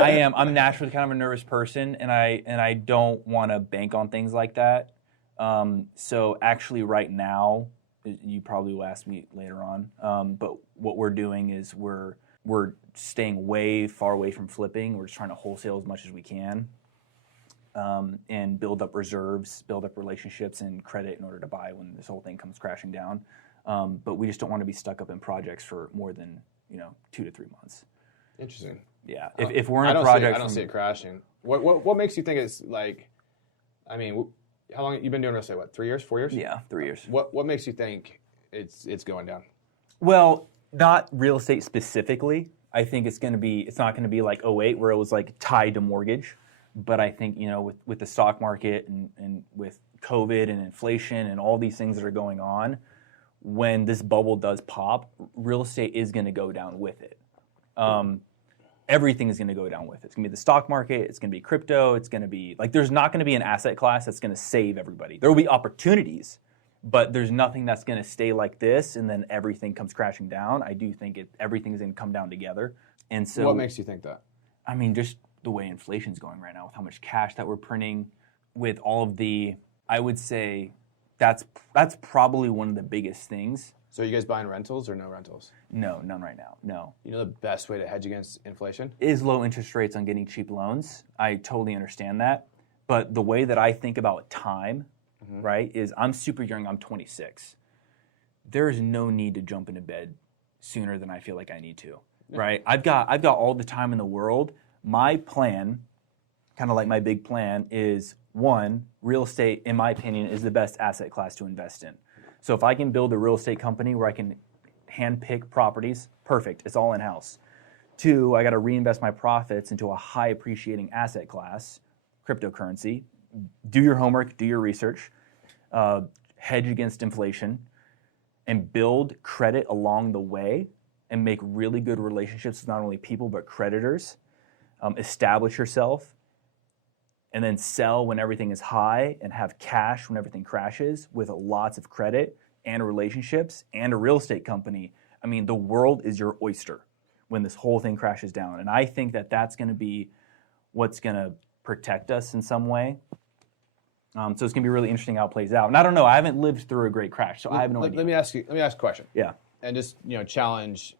I am. I'm naturally kind of a nervous person, and I don't want to bank on things like that. So actually, right now, you probably will ask me later on. But what we're doing is we're staying way far away from flipping. We're just trying to wholesale as much as we can, and build up reserves, build up relationships and credit in order to buy when this whole thing comes crashing down. But we just don't want to be stuck up in projects for more than 2 to 3 months. Interesting. Yeah. If we're in a project, I don't see it crashing. What makes you think it's like? I mean, how long you've been doing real estate? What, 3 years, 4 years? Yeah, 3 years. What makes you think it's going down? Well, not real estate specifically. I think it's not gonna be like '08 where it was like tied to mortgage. But I think, with the stock market and with COVID and inflation and all these things that are going on, when this bubble does pop, real estate is going to go down with it. Everything is going to go down with it. It's going to be the stock market. It's going to be crypto. It's going to be there's not going to be an asset class that's going to save everybody. There will be opportunities, but there's nothing that's going to stay like this and then everything comes crashing down. I do think everything's going to come down together. And so, what makes you think that? I mean, just the way inflation's going right now, with how much cash that we're printing, with all of I would say that's probably one of the biggest things. So are you guys buying rentals or no rentals? No, none right now. No. You know the best way to hedge against inflation? Is low interest rates on getting cheap loans. I totally understand that. But the way that I think about time, right, is I'm super young, I'm 26. There is no need to jump into bed sooner than I feel like I need to, right? I've got all the time in the world. My plan, kind of like my big plan, is one, real estate, in my opinion, is the best asset class to invest in. So if I can build a real estate company where I can handpick properties, perfect, it's all in-house. Two, I got to reinvest my profits into a high appreciating asset class, cryptocurrency. Do your homework, do your research, hedge against inflation, and build credit along the way and make really good relationships with not only people but creditors. Establish yourself, and then sell when everything is high and have cash when everything crashes with lots of credit and relationships and a real estate company. I mean, the world is your oyster when this whole thing crashes down. And I think that that's going to be what's going to protect us in some way. So it's going to be really interesting how it plays out. And I don't know. I haven't lived through a great crash, so I have no idea. Let me ask a question. Yeah. And just, challenge,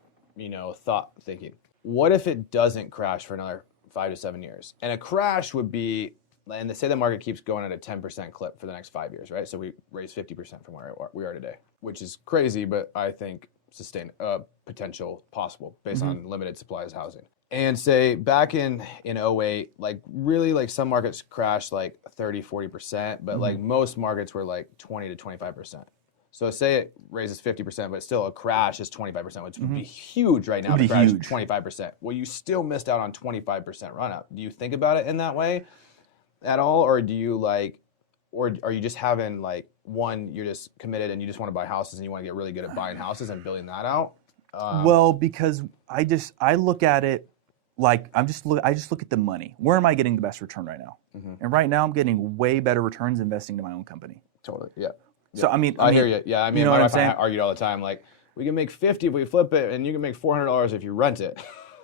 thought thinking. What if it doesn't crash for another 5 to 7 years? And a crash would be, and they say the market keeps going at a 10% clip for the next 5 years, right? So we raise 50% from where we are today, which is crazy, but I think potential possible based on limited supplies of housing. And say back in 08, like really like some markets crashed like 30-40%, but like most markets were like 20 to 25%. So say it raises 50%, but still a crash is 25%, which would be huge right now to crash 25%. Well, you still missed out on 25% run up. Do you think about it in that way at all? Or do you like, or are you just having like you're just committed and you just want to buy houses and you want to get really good at buying houses and building that out? Well, because I look at it like I just look at the money. Where am I getting the best return right now? And right now I'm getting way better returns investing in my own company. Totally, yeah. So I mean, I hear you. Yeah, I mean, you know my what I'm wife and I saying? argued all the time. Like, we can make 50 if we flip it, and you can make $400 if you rent it.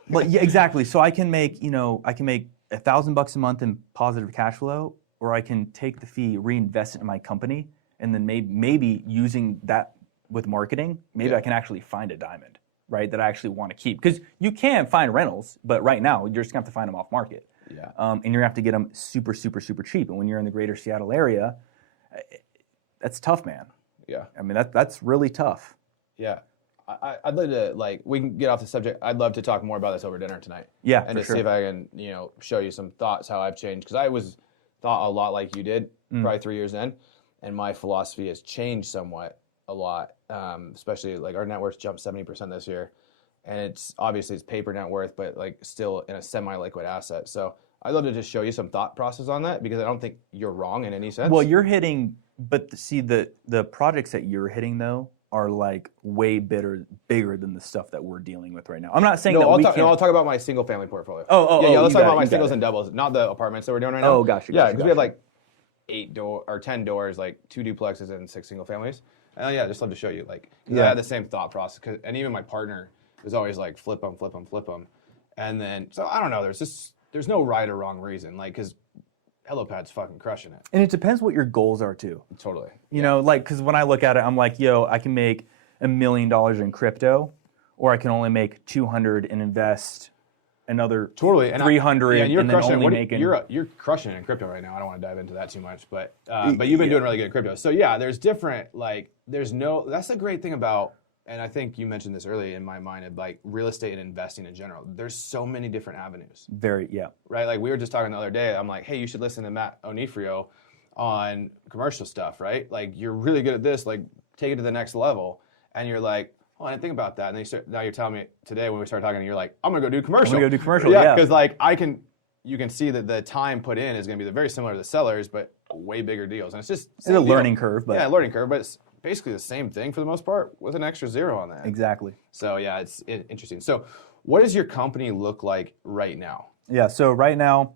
Well, yeah, exactly. So I can make $1,000 a month in positive cash flow, or I can take the fee, reinvest it in my company, and then maybe using that with marketing, maybe I can actually find a diamond, right? That I actually want to keep, because you can find rentals, but right now you're just gonna have to find them off market. Yeah. And you're gonna have to get them super, super, super cheap. And when you're in the greater Seattle area, that's tough, man. Yeah. I mean, that's really tough. Yeah. I'd love to, like, we can get off the subject. I'd love to talk more about this over dinner tonight. Yeah, and for to sure. see if I can, show you some thoughts, how I've changed. Because I thought a lot like you did, probably 3 years in, and my philosophy has changed somewhat, a lot. Especially, like, our net worth jumped 70% this year. And it's paper net worth, but, like, still in a semi-liquid asset. So I'd love to just show you some thought process on that, because I don't think you're wrong in any sense. Well, you're hitting, but see, the projects that you're hitting, though, are like way bigger than the stuff that we're dealing with right now. I'm not saying that we can't. No, I'll talk about my single family portfolio. Yeah, let's talk about my singles and doubles, not the apartments that we're doing right now. Oh, gotcha. Yeah, because we have like 10 doors, like 2 duplexes and 6 single families. And yeah, just love to show you, like, because I had the same thought process, and even my partner was always like, flip them, and then so I don't know. There's no right or wrong reason, like, because HelloPad's fucking crushing it. And it depends what your goals are too. Totally. You know, like, because when I look at it, I'm like, I can make $1 million in crypto, or I can only make 200 and invest another 300, and you're and then crushing only it. making. You're crushing it in crypto right now. I don't want to dive into that too much, but you've been doing really good in crypto. So yeah, there's different, like, that's the great thing about, and I think you mentioned this earlier in my mind, of like real estate and investing in general. There's so many different avenues. Right? Like, we were just talking the other day. I'm like, hey, you should listen to Matt Onifrio on commercial stuff, right? Like, you're really good at this. Like, take it to the next level. And you're like, oh, I didn't think about that. And now you're telling me today when we started talking, you're like, I'm gonna go do commercial. Yeah, because like you can see that the time put in is gonna be very similar to the sellers, but way bigger deals. And it's just It's a learning curve, but learning curve, but it's basically the same thing for the most part with an extra zero on that. Exactly. So yeah, it's interesting. So what does your company look like right now? Yeah. So right now,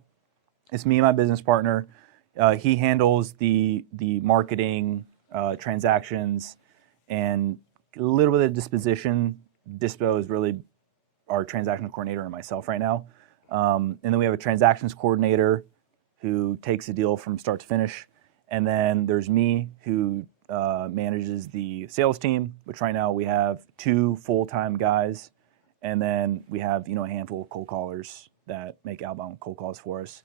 it's me and my business partner. He handles the marketing, transactions, and a little bit of disposition. Dispo is really our transaction coordinator and myself right now. And then we have a transactions coordinator who takes the deal from start to finish. And then there's me who manages the sales team, which right now we have 2 full-time guys. And then we have, a handful of cold callers that make outbound cold calls for us.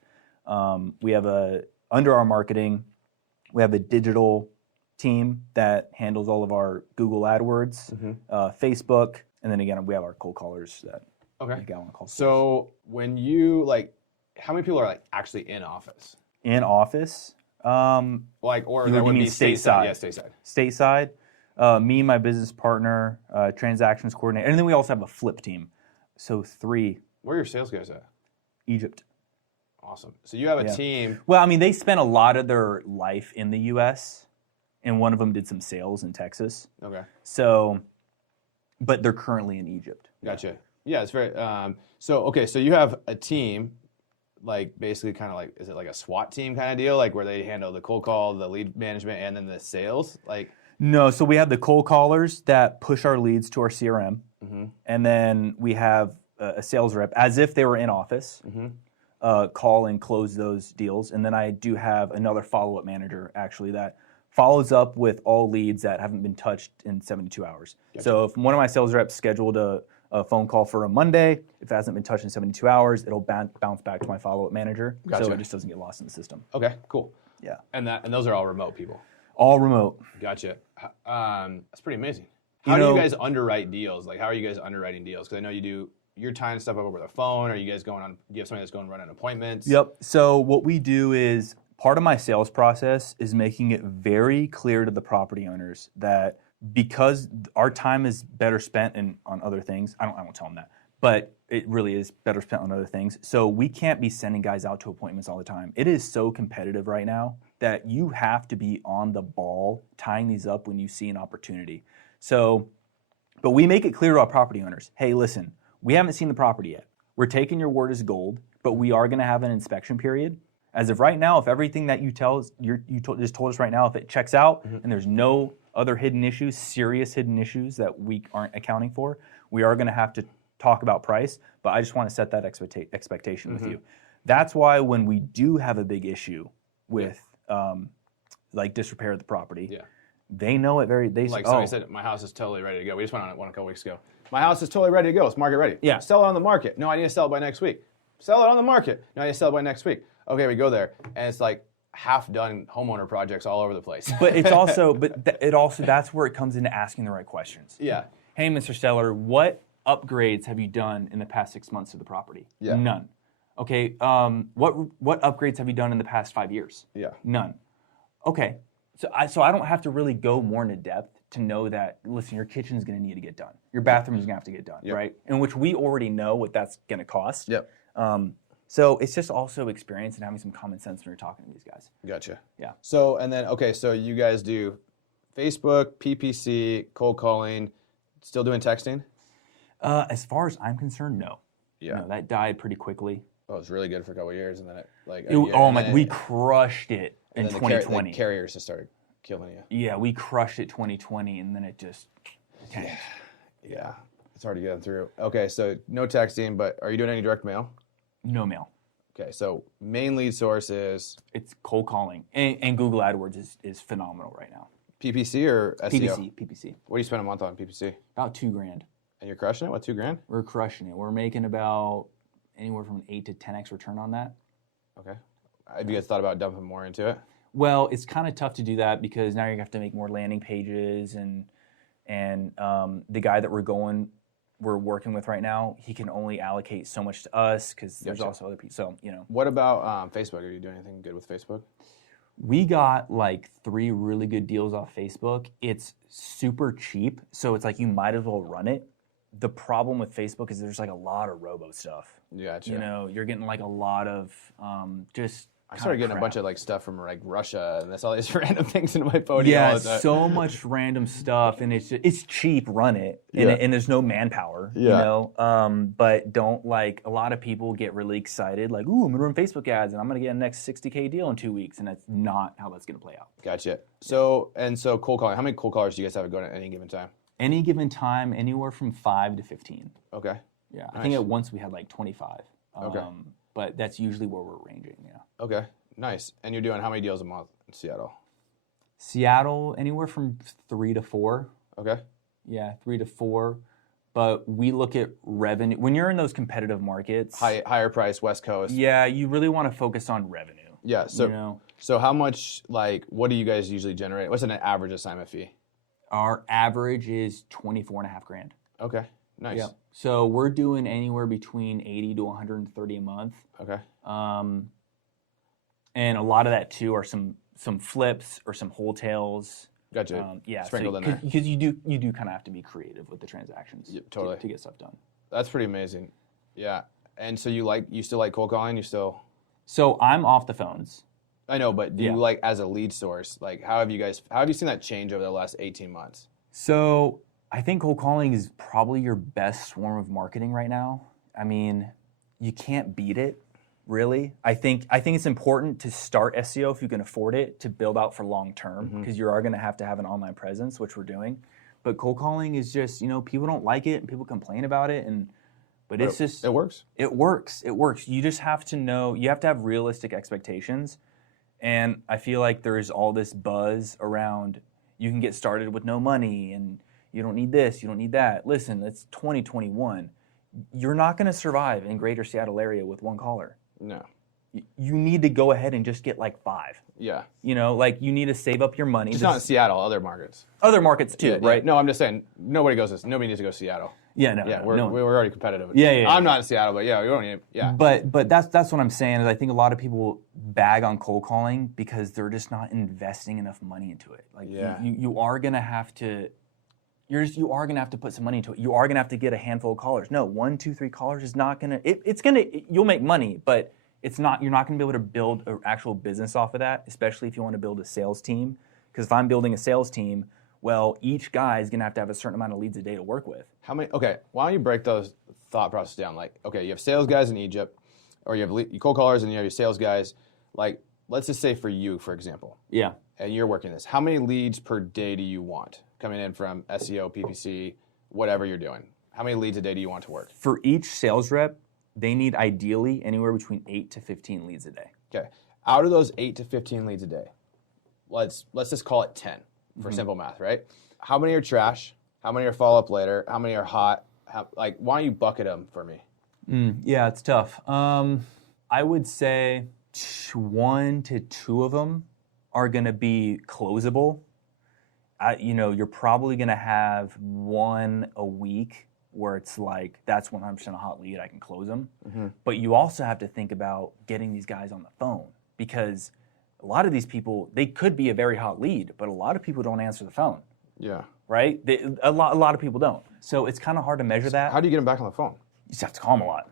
We have under our marketing, we have a digital team that handles all of our Google AdWords, Facebook, and then again, we have our cold callers that make outbound calls. So when you, like, how many people are like actually in office? In office? Like, or that would be stateside. Yeah, stateside. Stateside. Me, my business partner, transactions coordinator, and then we also have a flip team. So 3. Where are your sales guys at? Egypt. Awesome. So you have a team. Well, I mean, they spent a lot of their life in the U.S., and one of them did some sales in Texas. Okay. So, but they're currently in Egypt. Gotcha. Yeah, it's very. So you have a team, like, basically kind of like, is it like a SWAT team kind of deal, like where they handle the cold call, the lead management, and then the sales, like? No, so we have the cold callers that push our leads to our CRM, and then we have a sales rep, as if they were in office, call and close those deals, and then I do have another follow-up manager, actually, that follows up with all leads that haven't been touched in 72 hours. Gotcha. So if one of my sales reps scheduled a phone call for a Monday, if it hasn't been touched in 72 hours, it'll bounce back to my follow-up manager, so it just doesn't get lost in the system. Okay, cool. Yeah. And those are all remote people? All remote. Gotcha. That's pretty amazing. How do you guys underwrite deals? Like, how are you guys underwriting deals? Because I know you're tying stuff up over the phone. Are you guys going on? Do you have somebody that's going running appointments? Yep. So what we do is part of my sales process is making it very clear to the property owners that because our time is better spent on other things. I won't tell them that, but it really is better spent on other things. So we can't be sending guys out to appointments all the time. It is so competitive right now that you have to be on the ball tying these up when you see an opportunity. So, but we make it clear to our property owners, hey, listen, we haven't seen the property yet. We're taking your word as gold, but we are going to have an inspection period. As of right now, if everything that you just told us right now, if it checks out and there's no other hidden issues, serious hidden issues that we aren't accounting for, we are going to have to talk about price, but I just want to set that expectation with you. That's why when we do have a big issue with like disrepair of the property, they know it somebody said, my house is totally ready to go. We just went on it a couple weeks ago. My house is totally ready to go. It's market ready. Yeah. Sell it on the market. No, I need to sell it by next week. Sell it on the market. No, I need to sell it by next week. Okay, we go there, and it's like half done homeowner projects all over the place. But it's also, that's where it comes into asking the right questions. Yeah. Hey, Mr. Seller, what upgrades have you done in the past 6 months to the property? Yeah. None. Okay. What upgrades have you done in the past 5 years? Yeah. None. Okay. So I don't have to really go more into depth to know that, listen, your kitchen is going to need to get done. Your bathroom is going to have to get done, right? In which we already know what that's going to cost. Yep. So it's just also experience and having some common sense when you're talking to these guys. Gotcha. Yeah. So, and then, okay, so you guys do Facebook, PPC, cold calling, still doing texting? As far as I'm concerned, no. Yeah. No, that died pretty quickly. Oh, it was really good for a couple of years, and then we crushed it in 2020. The carriers just started killing you. Yeah, we crushed it 2020, and then it just tanked. Yeah, it's hard to get them through. Okay, so no texting, but are you doing any direct mail? No mail. Okay, so main lead source is? It's cold calling, and Google AdWords is phenomenal right now. PPC or SEO? PPC. What do you spend a month on PPC? About $2,000. And you're crushing it? What, $2,000? We're crushing it. We're making about anywhere from 8 to 10x return on that. Okay. Have you guys thought about dumping more into it? Well, it's kind of tough to do that because now you're gonna have to make more landing pages, and the guy that we're working with right now, he can only allocate so much to us because there's also other people. So What about Facebook? Are you doing anything good with Facebook? We got like 3 really good deals off Facebook. It's super cheap, so it's like you might as well run it. The problem with Facebook is there's like a lot of robo stuff. Gotcha. You're getting like a lot of just. I started getting a bunch of like stuff from like Russia, and that's all these random things in my podium. Yeah, so much random stuff, and it's cheap. Run it, and there's no manpower. But don't like a lot of people get really excited, like, ooh, I'm gonna run Facebook ads, and I'm gonna get a next $60K deal in 2 weeks, and that's not how that's gonna play out. Gotcha. So cold calling. How many cold callers do you guys have going at any given time? Any given time, anywhere from 5 to 15. Okay. Yeah, nice. I think at once we had like 25. Okay. But that's usually where we're ranging. Yeah. Okay. Nice. And you're doing how many deals a month in Seattle? Seattle, anywhere from 3 to 4. Okay. Yeah, 3 to 4. But we look at revenue. When you're in those competitive markets, higher price, West Coast. Yeah, you really want to focus on revenue. Yeah. So how much, like, what do you guys usually generate? What's an average assignment fee? Our average is $24,500. Okay. Nice. Yep. So we're doing anywhere between 80 to 130 a month. Okay. And a lot of that too are some flips or some wholetails. Gotcha. Yeah. Sprinkled in there. Because you do kind of have to be creative with the transactions. Yeah, totally. To get stuff done. That's pretty amazing. Yeah. And so you still like cold calling? So I'm off the phones. I know, but do you like as a lead source? Like, how have you seen that change over the last 18 months? So I think cold calling is probably your best form of marketing right now. I mean, you can't beat it, really. I think it's important to start SEO if you can afford it, to build out for long term, because you are going to have an online presence, which we're doing. But cold calling is just, people don't like it and people complain about it, but it's just it works. It works. You just have to know. You have to have realistic expectations, and I feel like there is all this buzz around. You can get started with no money and you don't need this, you don't need that. Listen, it's 2021. You're not going to survive in greater Seattle area with one caller. No. you need to go ahead and just get like 5. Yeah. You know, like you need to save up your money. Just not in Seattle, other markets. Other markets too, right? No, I'm just saying nobody needs to go to Seattle. Yeah, no. Yeah, no. we're already competitive. Yeah. I'm not in Seattle, but yeah, we don't need. Yeah. But that's what I'm saying is I think a lot of people bag on cold calling because they're just not investing enough money into it. Like you are gonna have to. You are gonna have to put some money into it. You are gonna have to get a handful of callers. No, 1, 2, 3 callers is not gonna. You'll make money, but it's not. You're not gonna be able to build an actual business off of that, especially if you want to build a sales team. Because if I'm building a sales team, well, each guy is gonna have to have a certain amount of leads a day to work with. How many? Okay, why don't you break those thought process down? Like, okay, you have sales guys in Egypt, or you have cold callers and you have your sales guys. Like, let's just say for you, for example. Yeah. And you're working this. How many leads per day do you want coming in from SEO, PPC, whatever you're doing? How many leads a day do you want to work? For each sales rep, they need ideally anywhere between 8 to 15 leads a day. Okay. Out of those 8 to 15 leads a day, let's just call it 10 for simple math, right? How many are trash? How many are follow up later? How many are hot? Why don't you bucket them for me? Yeah, it's tough. I would say 1 to 2 of them are going to be closable. You're probably going to have 1 a week where it's like, that's 100% a hot lead, I can close them. But you also have to think about getting these guys on the phone because a lot of these people, they could be a very hot lead, but a lot of people don't answer the phone. Yeah. Right? A lot of people don't. So it's kind of hard to measure that. How do you get them back on the phone? You just have to call them a lot.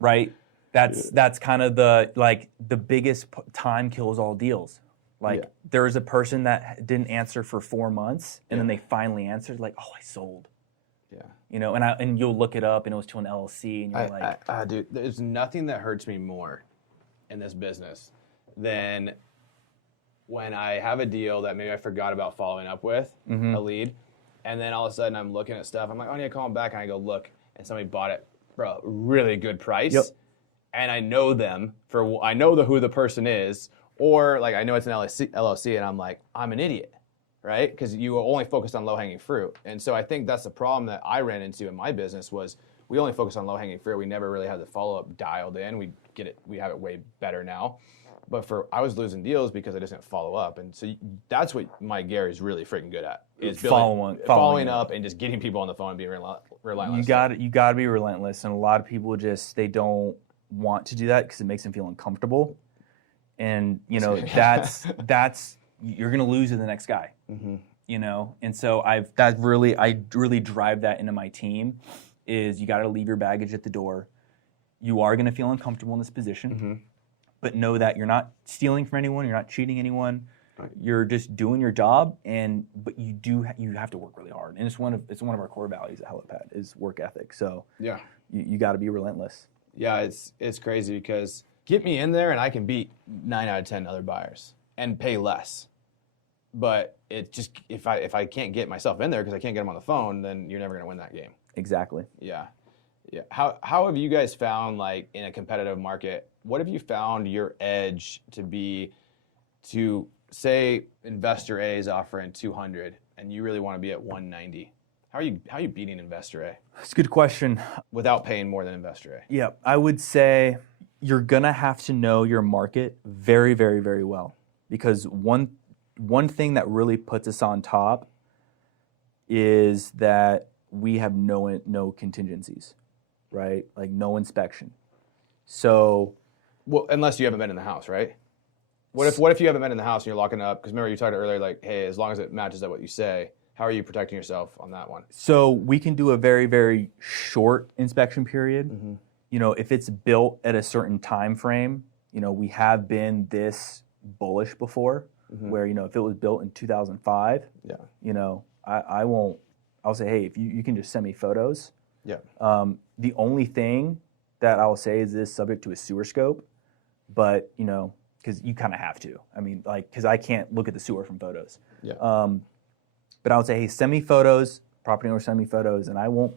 Right? That's kind of the biggest time kills all deals. Like there's a person that didn't answer for 4 months and then they finally answered like, oh, I sold. Yeah. You know, and you'll look it up and it was to an LLC and you're like, dude, there's nothing that hurts me more in this business than when I have a deal that maybe I forgot about following up with, a lead, and then all of a sudden I'm looking at stuff. I'm like, oh, I need to call them back, and I go look, and somebody bought it for a really good price, and I know them I know who the person is, or like I know it's an LLC, and I'm like, I'm an idiot, right? Because you were only focused on low-hanging fruit, and so I think that's the problem that I ran into in my business was we only focused on low-hanging fruit. We never really had the follow-up dialed in. We have it way better now. But I was losing deals because I just didn't follow up, and so that's what Mike Gary's really freaking good at is following up and just getting people on the phone and being relentless. You got to be relentless, and a lot of people they don't want to do that because it makes them feel uncomfortable, and that's you're gonna lose to the next guy, and so I really drive that into my team is you got to leave your baggage at the door. You are gonna feel uncomfortable in this position. But know that you're not stealing from anyone, you're not cheating anyone, you're just doing your job, but you have to work really hard, and it's one of our core values at Helipad is work ethic. So you got to be relentless. Yeah, it's crazy because get me in there and I can beat 9 out of 10 other buyers and pay less. But it just if I can't get myself in there because I can't get them on the phone, then you're never going to win that game. Exactly. Yeah. How have you guys found like in a competitive market? What have you found your edge to be to say investor A is offering 200 and you really want to be at 190? How are you beating investor A? That's a good question. Without paying more than investor A? Yeah, I would say you're gonna have to know your market very, very, very well because one thing that really puts us on top is that we have no contingencies, right? Like no inspection. So. Well, unless you haven't been in the house, right? What if you haven't been in the house and you're locking up? Because remember you talked earlier, like, hey, as long as it matches up what you say, how are you protecting yourself on that one? So we can do a very, very short inspection period. If it's built at a certain time frame, we have been this bullish before, where if it was built in 2005, I'll say, hey, if you can just send me photos. Yeah. The only thing that I'll say is this subject to a sewer scope. But, because you kind of have to. I mean, because I can't look at the sewer from photos. Yeah. But I would say, hey, send me photos, property owner send me photos, and I will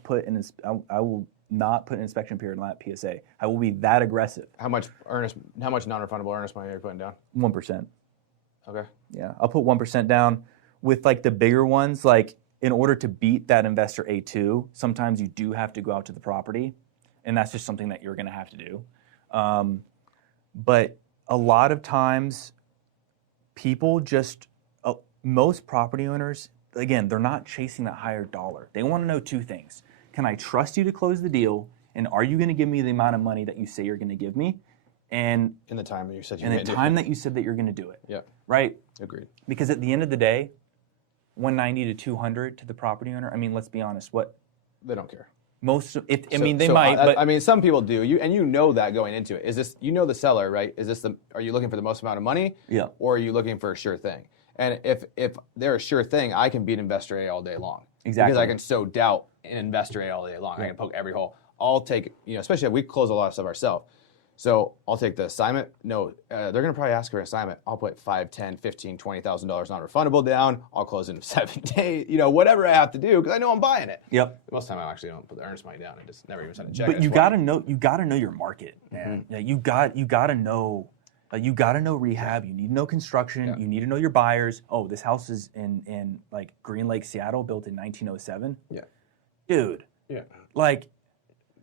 not put an inspection period on that PSA. I will be that aggressive. How much non-refundable earnest money are you putting down? 1%. Okay. Yeah, I'll put 1% down. With the bigger ones, in order to beat that investor A2, sometimes you do have to go out to the property, and that's just something that you're going to have to do. But a lot of times, people just, most property owners, again, they're not chasing that higher dollar. They want to know two things. Can I trust you to close the deal? And are you going to give me the amount of money that you say you're going to give me? And In the time that you said in the time that you said that you're going to do it. Yeah. Right? Agreed. Because at the end of the day, 190 to 200 to the property owner, I mean, let's be honest, They don't care. They might, but I mean, some people do. You know that going into it. Is this, the seller, right? Are you looking for the most amount of money? Yeah. Or are you looking for a sure thing? And if they're a sure thing, I can beat investor A all day long. Exactly. Because I can sow doubt in investor A all day long. I can poke every hole. I'll take, especially if we close a lot of stuff ourselves. So I'll take the assignment. No, they're going to probably ask for an assignment. I'll put $5, $10, $15, $20,000 non-refundable down. I'll close in 7 days, whatever I have to do because I know I'm buying it. Yep. Most of the time I actually don't put the earnest money down. I just never even send a check. But you got to know your market, man. Mm-hmm. Yeah, you got to know. You got to know rehab. You need to know construction. Yeah. You need to know your buyers. Oh, this house is in like Green Lake, Seattle, built in 1907. Yeah. Dude. Yeah. Like,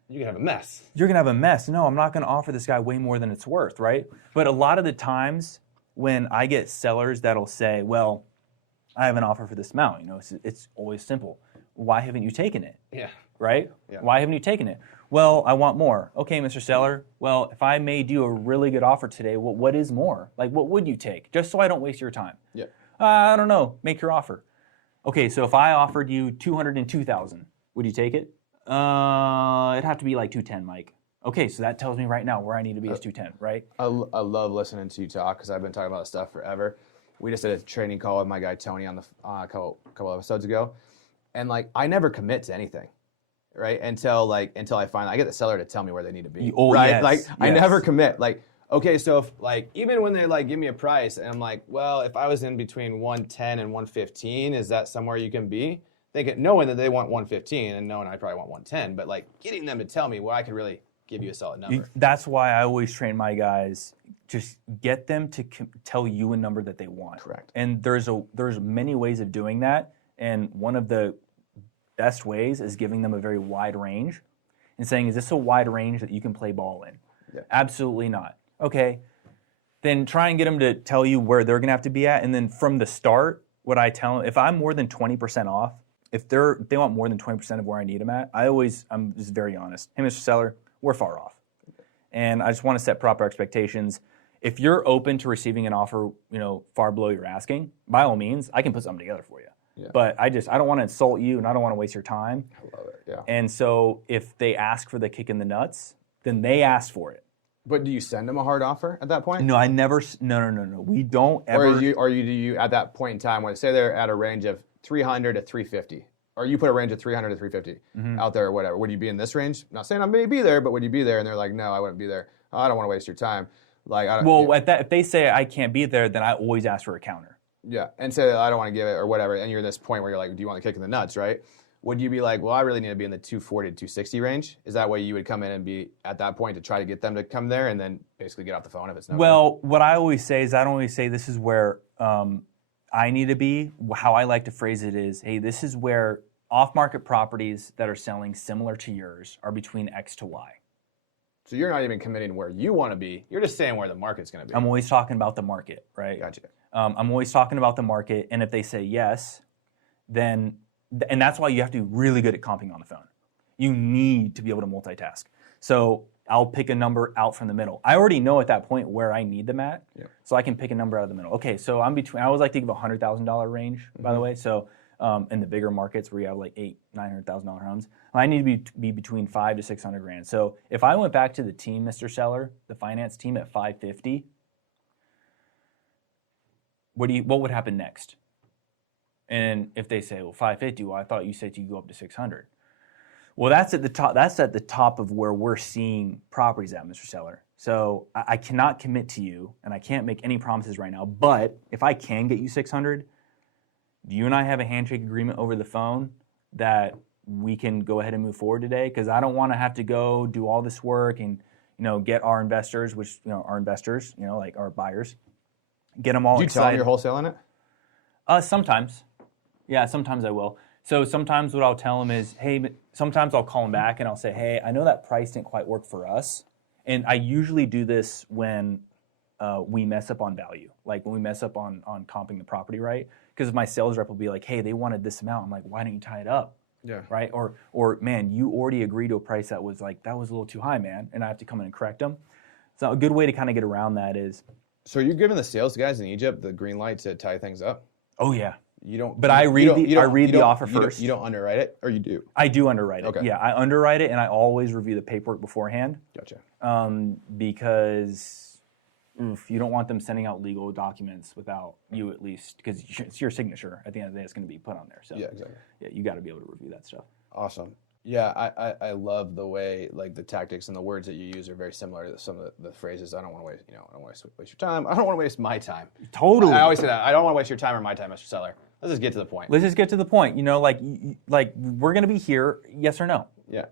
you can have a mess. you're gonna have a mess. No, I'm not gonna offer this guy way more than it's worth, right? But a lot of the times when I get sellers that'll say, well, I have an offer for this amount, it's always simple. Why haven't you taken it? Yeah. Right? Yeah. Why haven't you taken it? Well, I want more. Okay, Mr. Seller, well, if I made you a really good offer today, what is more? Like, what would you take? Just so I don't waste your time. Yeah. I don't know, make your offer. Okay, so if I offered you $202,000, would you take it? It'd have to be like 210, Mike. Okay, so that tells me right now where I need to be is 210, right? I love listening to you talk because I've been talking about this stuff forever. We just did a training call with my guy Tony on the a couple episodes ago, and like I never commit to anything, right? Until I finally get the seller to tell me where they need to be. Oh, right? yes, Like I yes. never commit. Like okay, so if like even when they like give me a price and I'm like, well, if I was in between 110 and 115, is that somewhere you can be? Knowing that they want 115 and knowing I probably want 110, but like getting them to tell me where I could really give you a solid number. That's why I always train my guys. Just get them to tell you a number that they want. Correct. And there's many ways of doing that. And one of the best ways is giving them a very wide range and saying, is this a wide range that you can play ball in? Yeah. Absolutely not. Okay. Then try and get them to tell you where they're going to have to be at. And then from the start, what I tell them, if I'm more than 20% off, if they want more than 20% of where I need them at, I'm just very honest. Hey, Mr. Seller, we're far off. And I just want to set proper expectations. If you're open to receiving an offer, far below your asking, by all means, I can put something together for you. Yeah. But I don't want to insult you and I don't want to waste your time. I love it. Yeah. And so if they ask for the kick in the nuts, then they ask for it. But do you send them a hard offer at that point? No, I never. No. We don't ever. Or do you at that point in time when say they're at a range of 300 to 350, or you put a range of 300 to 350 out there or whatever, would you be in this range? I'm not saying I may be there, but would you be there? And they're like, no, I wouldn't be there. Oh, I don't want to waste your time. Like, if they say I can't be there, then I always ask for a counter. Yeah, and say I don't want to give it or whatever, and you're in this point where you're like, do you want the kick in the nuts, right? Would you be like, well, I really need to be in the 240 to 260 range? Is that way you would come in and be at that point to try to get them to come there and then basically get off the phone if it's no? Well, what I always say is I don't always say this is where I need to be. How I like to phrase it is, hey, this is where off-market properties that are selling similar to yours are between X to Y. So you're not even committing where you want to be. You're just saying where the market's going to be. I'm always talking about the market, right? Gotcha. I'm always talking about the market, and if they say yes, then, and that's why you have to be really good at comping on the phone. You need to be able to multitask. So I'll pick a number out from the middle. I already know at that point where I need them at, so I can pick a number out of the middle. Okay, so I'm between, I always like to give a $100,000 range, by the way. So in the bigger markets where you have like $800,000-$900,000 homes, I need to be between $500,000 to $600,000. So if I went back to the team, Mr. Seller, the finance team at $550,000, what would happen next? And if they say, well, $550,000, well, I thought you said you go up to $600,000. Well, that's at the top. That's at the top of where we're seeing properties at, Mr. Seller. So I cannot commit to you, and I can't make any promises right now. But if I can get you $600,000, do you and I have a handshake agreement over the phone that we can go ahead and move forward today? Because I don't want to have to go do all this work and get our investors, which our investors, like our buyers, get them all Do you excited. tell them you're wholesaling it? Sometimes. Yeah, sometimes I will. So sometimes what I'll tell them is, hey, sometimes I'll call them back and I'll say, hey, I know that price didn't quite work for us. And I usually do this when we mess up on value, like when we mess up on comping the property, right? Because my sales rep will be like, hey, they wanted this amount. I'm like, why don't you tie it up? Yeah. Right? Or man, you already agreed to a price that was a little too high, man. And I have to come in and correct them. So a good way to kind of get around that is. So you're giving the sales guys in Egypt the green light to tie things up? Oh yeah. You don't. But I read the offer first. You don't underwrite it, or you do? I do underwrite it. Okay. Yeah, I underwrite it, and I always review the paperwork beforehand. Gotcha. Because you don't want them sending out legal documents without you at least, because it's your signature at the end of the day. It's going to be put on there. So Yeah, exactly. Yeah, you got to be able to review that stuff. Awesome. Yeah, I love the way like the tactics and the words that you use are very similar to some of the phrases. I don't want to waste, I don't want to waste your time. I don't want to waste my time. Totally. I always say that. I don't want to waste your time or my time, Mr. Seller. Let's just get to the point. Let's just get to the point. Like we're going to be here, yes or no. Yeah.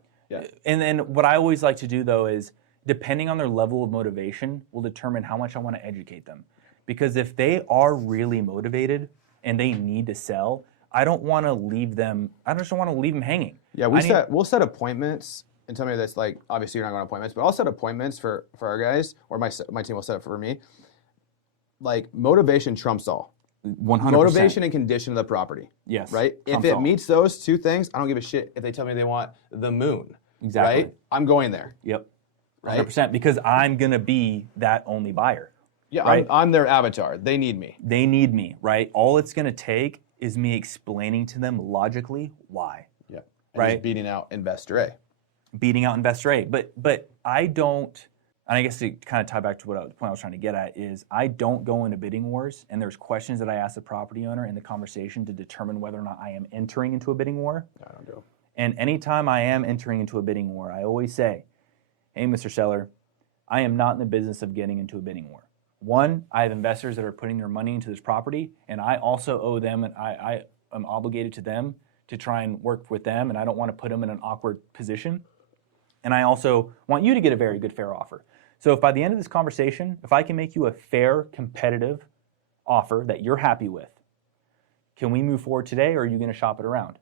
And then what I always like to do though is, depending on their level of motivation, will determine how much I want to educate them. Because if they are really motivated and they need to sell, I don't want to leave them. I just don't want to leave them hanging. Yeah, we'll set appointments, and tell me that's like obviously you're not going to appointments, but I'll set appointments for our guys, or my team will set up for me. Like motivation trumps all. 100%. Motivation and condition of the property. Yes. Right. Trumps if it all. meets those two things, I don't give a shit if they tell me they want the moon. Exactly. Right. I'm going there. Yep. Right? 100%, because I'm going to be that only buyer. Yeah. Right? I'm their avatar. They need me. They need me, right? All it's going to take is me explaining to them logically why. Yeah. And Right. just beating out investor A. Beating out investor A. But I don't, and I guess to kind of tie back to the point I was trying to get at is, I don't go into bidding wars, and there's questions that I ask the property owner in the conversation to determine whether or not I am entering into a bidding war. I don't do. And anytime I am entering into a bidding war, I always say, hey, Mr. Seller, I am not in the business of getting into a bidding war. One, I have investors that are putting their money into this property, and I also owe them, and I am obligated to them to try and work with them, and I don't want to put them in an awkward position. And I also want you to get a very good, fair offer. So if by the end of this conversation, if I can make you a fair, competitive offer that you're happy with, can we move forward today, or are you going to shop it around?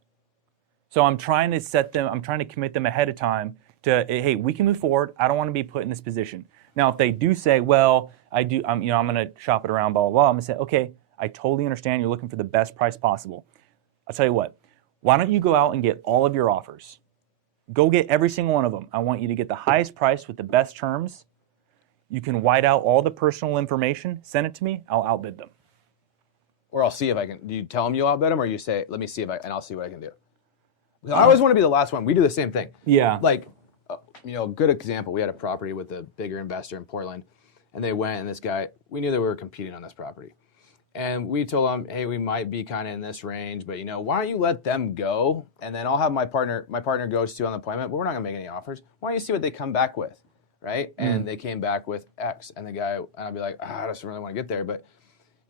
So I'm trying to commit them ahead of time to, hey, we can move forward. I don't want to be put in this position. Now, if they do say, well, I'm going to shop it around, blah, blah, blah, I'm going to say, okay, I totally understand you're looking for the best price possible. I'll tell you what, why don't you go out and get all of your offers? Go get every single one of them. I want you to get the highest price with the best terms. You can white out all the personal information, send it to me, I'll outbid them. Or I'll see if I can. Do you tell them you'll outbid them, or you say, let me see and I'll see what I can do? I always want to be the last one. We do the same thing. Yeah. Like, good example. We had a property with a bigger investor in Portland, and they went, and this guy, we knew that we were competing on this property. And we told them, hey, we might be kind of in this range, but why don't you let them go, and then I'll have my partner goes to on the appointment, but we're not going to make any offers. Why don't you see what they come back with, right? And they came back with X, and the guy, and I'd be like, I just really want to get there, but,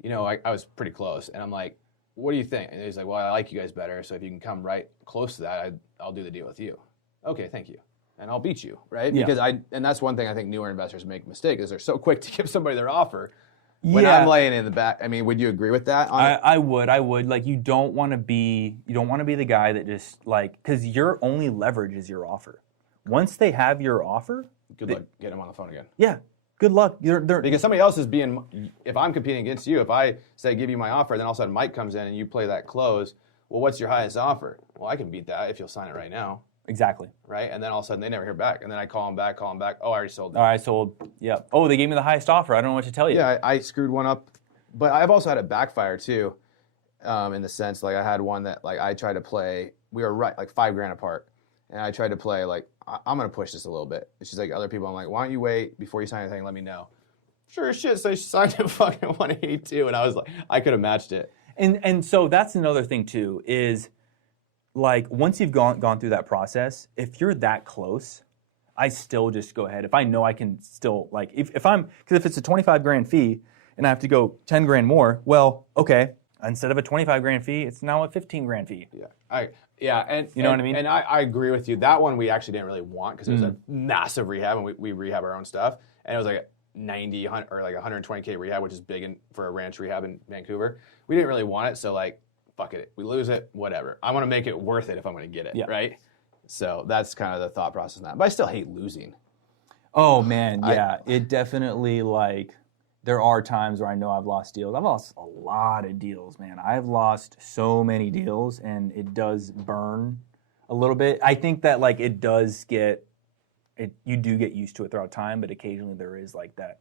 I was pretty close, and I'm like, what do you think? And he's like, well, I like you guys better, so if you can come right close to that, I'll do the deal with you. Okay, thank you. And I'll beat you, right? Yeah. Because and that's one thing I think newer investors make a mistake, is they're so quick to give somebody their offer. When I'm laying in the back, would you agree with that? I would. Like, you don't want to be the guy that just because your only leverage is your offer. Once they have your offer, Good luck getting them on the phone again. Yeah, good luck. Because somebody else is if I'm competing against you, if I say give you my offer, then all of a sudden Mike comes in and you play that close, well, what's your highest offer? Well, I can beat that if you'll sign it right now. Exactly. Right? And then all of a sudden they never hear back. And then I call them back. Oh, I already sold them. All right, sold. Yeah. Oh, they gave me the highest offer. I don't know what to tell you. Yeah, I screwed one up. But I've also had it backfire too, in the sense, I had one that, I tried to play, we were right, $5,000 apart. And I tried to play, I'm going to push this a little bit. And she's like, other people, I'm like, why don't you wait before you sign anything, let me know. Sure as shit, so she signed at fucking 182, and I was like, I could have matched it. And so that's another thing too, is once you've gone through that process, if you're that close, I still just go ahead. If I know I can still, because if it's a $25,000 fee and I have to go $10,000 more, well, okay, instead of a $25,000 fee, it's now a $15,000 fee. Yeah. And you know what I mean? And I agree with you. That one we actually didn't really want, because it was a massive rehab, and we rehab our own stuff, and it was like 90 or $120K rehab, which is big for a ranch rehab in Vancouver. We didn't really want it, so fuck it. We lose it, whatever. I want to make it worth it if I'm going to get it, right? So that's kind of the thought process on that. But I still hate losing. Oh man, yeah. It definitely there are times where I know I've lost deals. I've lost a lot of deals, man. I've lost so many deals, and it does burn a little bit. I think that it does you do get used to it throughout time, but occasionally there is that,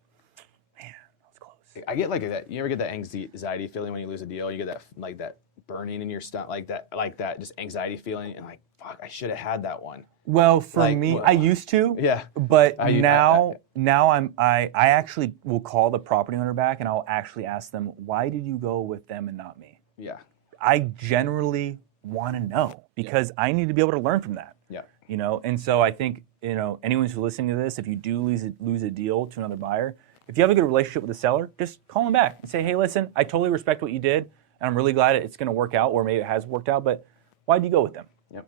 man, that was close. I get that. You ever get that anxiety feeling when you lose a deal? You get that that burning in your stomach, like that just anxiety feeling, and fuck, I should have had that one. Well, for me, I used to. Yeah. But now I actually will call the property owner back and I'll actually ask them, why did you go with them and not me? Yeah. I generally want to know because I need to be able to learn from that. Yeah. And so I think, anyone who's listening to this, if you do lose a deal to another buyer, if you have a good relationship with the seller, just call them back and say, hey, listen, I totally respect what you did and I'm really glad it's going to work out, or maybe it has worked out, but why'd you go with them? Yep.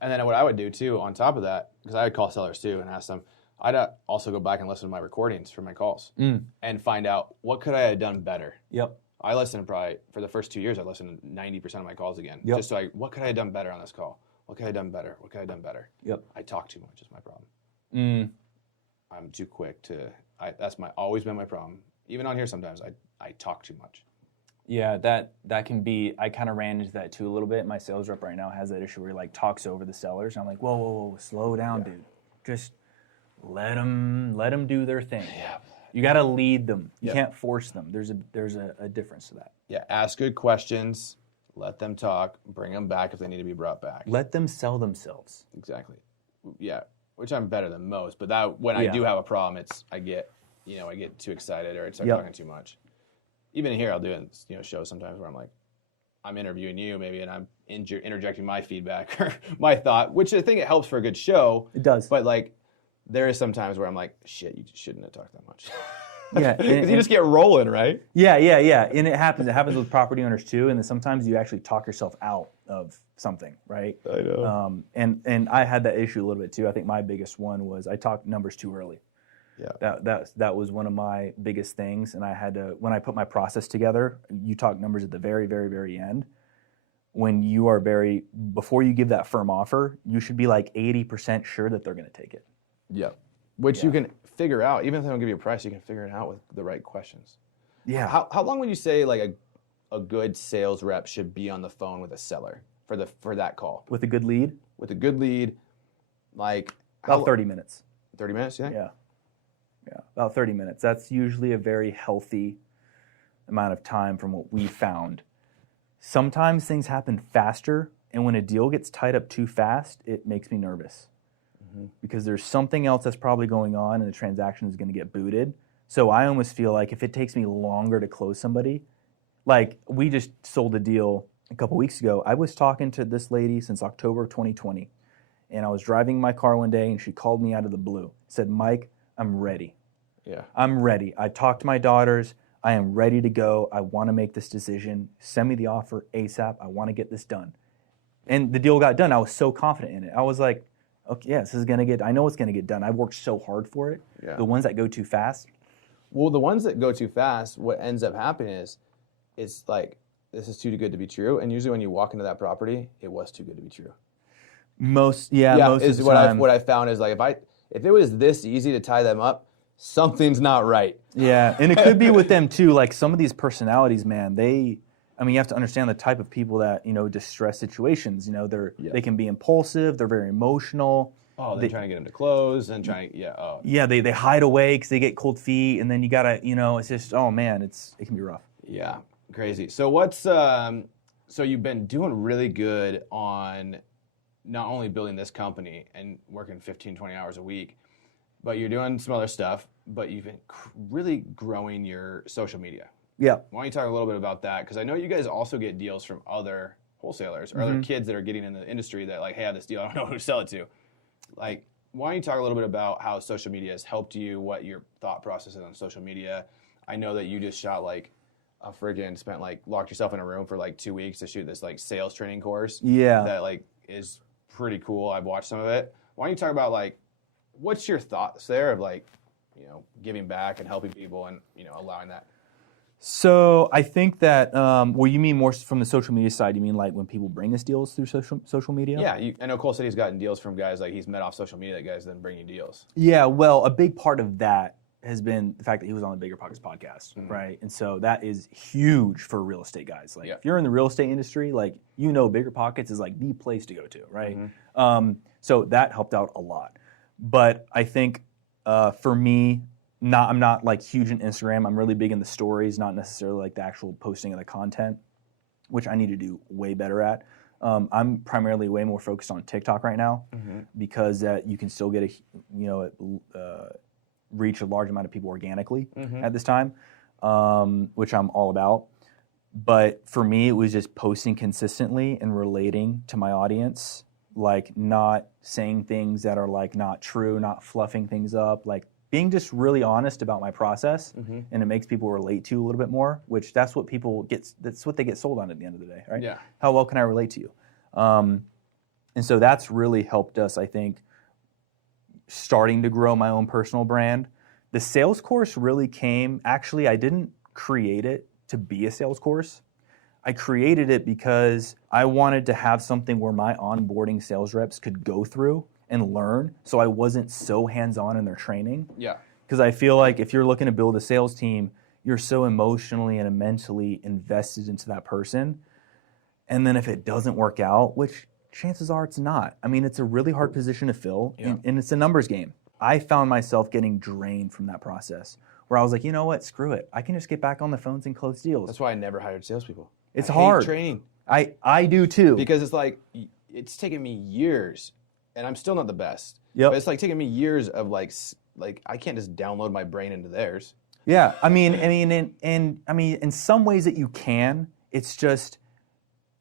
And then what I would do too, on top of that, because I would call sellers too and ask them, I'd also go back and listen to my recordings from my calls and find out what could I have done better. Yep. I listened probably for the first 2 years. I listened to 90% of my calls again, just so what could I have done better on this call? What could I have done better? What could I have done better? Yep. I talk too much is my problem. I'm too quick to. That's always been my problem. Even on here, sometimes I talk too much. Yeah, that can be. I kind of ran into that too a little bit. My sales rep right now has that issue where he talks over the sellers. And I'm like, whoa, slow down, dude. Just let them do their thing. Yeah. You got to lead them. You can't force them. There's a difference to that. Yeah, ask good questions. Let them talk. Bring them back if they need to be brought back. Let them sell themselves. Exactly. Yeah, which I'm better than most. But that when I do have a problem, I get too excited or I start talking too much. Even here, I'll do it in shows sometimes where I'm interviewing you maybe, and I'm interjecting my feedback or my thought, which I think it helps for a good show. It does. But there is some times where I'm like, shit, you shouldn't have talked that much. Yeah, because you just get rolling, right? Yeah, and it happens. It happens with property owners too. And then sometimes you actually talk yourself out of something, right? I know. And I had that issue a little bit too. I think my biggest one was I talked numbers too early. Yeah. That was one of my biggest things, and I had to, when I put my process together, you talk numbers at the very, very, very end. When you are before you give that firm offer, you should be 80% sure that they're going to take it. Yeah. Which you can figure out, even if they don't give you a price, you can figure it out with the right questions. Yeah. How long would you say a good sales rep should be on the phone with a seller for that call? With a good lead? With a good lead, about 30 minutes. 30 minutes, you think? Yeah. Yeah, about 30 minutes. That's usually a very healthy amount of time from what we found. Sometimes things happen faster, and when a deal gets tied up too fast, it makes me nervous. Because there's something else that's probably going on and the transaction is going to get booted. So I almost feel like if it takes me longer to close somebody, we just sold a deal a couple weeks ago. I was talking to this lady since October of 2020, and I was driving my car one day and she called me out of the blue. Said, Mike, I'm ready. Yeah. I'm ready. I talked to my daughters. I am ready to go. I want to make this decision. Send me the offer ASAP. I want to get this done. And the deal got done. I was so confident in it. I was like, okay, yeah, I know it's going to get done. I've worked so hard for it. Yeah. The ones that go too fast. Well, the ones that go too fast, what ends up happening is it's this is too good to be true. And usually when you walk into that property, it was too good to be true. Most of the time. What I found is if it was this easy to tie them up, something's not right. Yeah, and it could be with them too. Some of these personalities, man, you have to understand the type of people that, distress situations. They can be impulsive. They're very emotional. Oh, they're trying to get them to close and Yeah, they hide away because they get cold feet, and then you gotta, it's just, oh man, it can be rough. Yeah, crazy. So so you've been doing really good on not only building this company and working 15, 20 hours a week, but you're doing some other stuff, but you've been really growing your social media. Yeah. Why don't you talk a little bit about that? Because I know you guys also get deals from other wholesalers or other kids that are getting in the industry that hey, I have this deal, I don't know who to sell it to. Why don't you talk a little bit about how social media has helped you, what your thought process is on social media? I know that you just shot locked yourself in a room for 2 weeks to shoot this sales training course. Yeah. That is pretty cool. I've watched some of it. Why don't you talk about what's your thoughts there of giving back and helping people and allowing that? So I think that, well, you mean more from the social media side. You mean like when people bring us deals through social media? Yeah, I know Cole City's gotten deals from guys like he's met off social media that guys then bring you deals. Yeah, well, a big part of that has been the fact that he was on the Bigger Pockets podcast, right? And so that is huge for real estate guys. Like if you're in the real estate industry, like Bigger Pockets is like the place to go to, right? So that helped out a lot. But I think for me, I'm not like huge in Instagram. I'm really big in the stories, not necessarily like the actual posting of the content, which I need to do way better at. I'm primarily way more focused on TikTok right now because you can still get reach a large amount of people organically at this time, which I'm all about. But for me, it was just posting consistently and relating to my audience, like not saying things that are like not true, not fluffing things up, like being just really honest about my process, and it makes people relate to you a little bit more, which that's what they get sold on at the end of the day, right? Yeah. How well can I relate to you? And so that's really helped us, I think, starting to grow my own personal brand. The sales course really came, actually, I didn't create it to be a sales course. I created it because I wanted to have something where my onboarding sales reps could go through and learn, so I wasn't so hands-on in their training. Yeah. Because I feel like if you're looking to build a sales team, you're so emotionally and mentally invested into that person. And then if it doesn't work out, which chances are it's not. I mean, it's a really hard position to fill, and it's a numbers game. I found myself getting drained from that process, where I was like, you know what, screw it. I can just get back on the phones and close deals. That's why I never hired salespeople. It's I hard. hate training. I do too. Because it's like, it's taken me years, and I'm still not the best. Yep. But it's like taking me years of like I can't just download my brain into theirs. Yeah, I mean, in some ways that you can. It's just,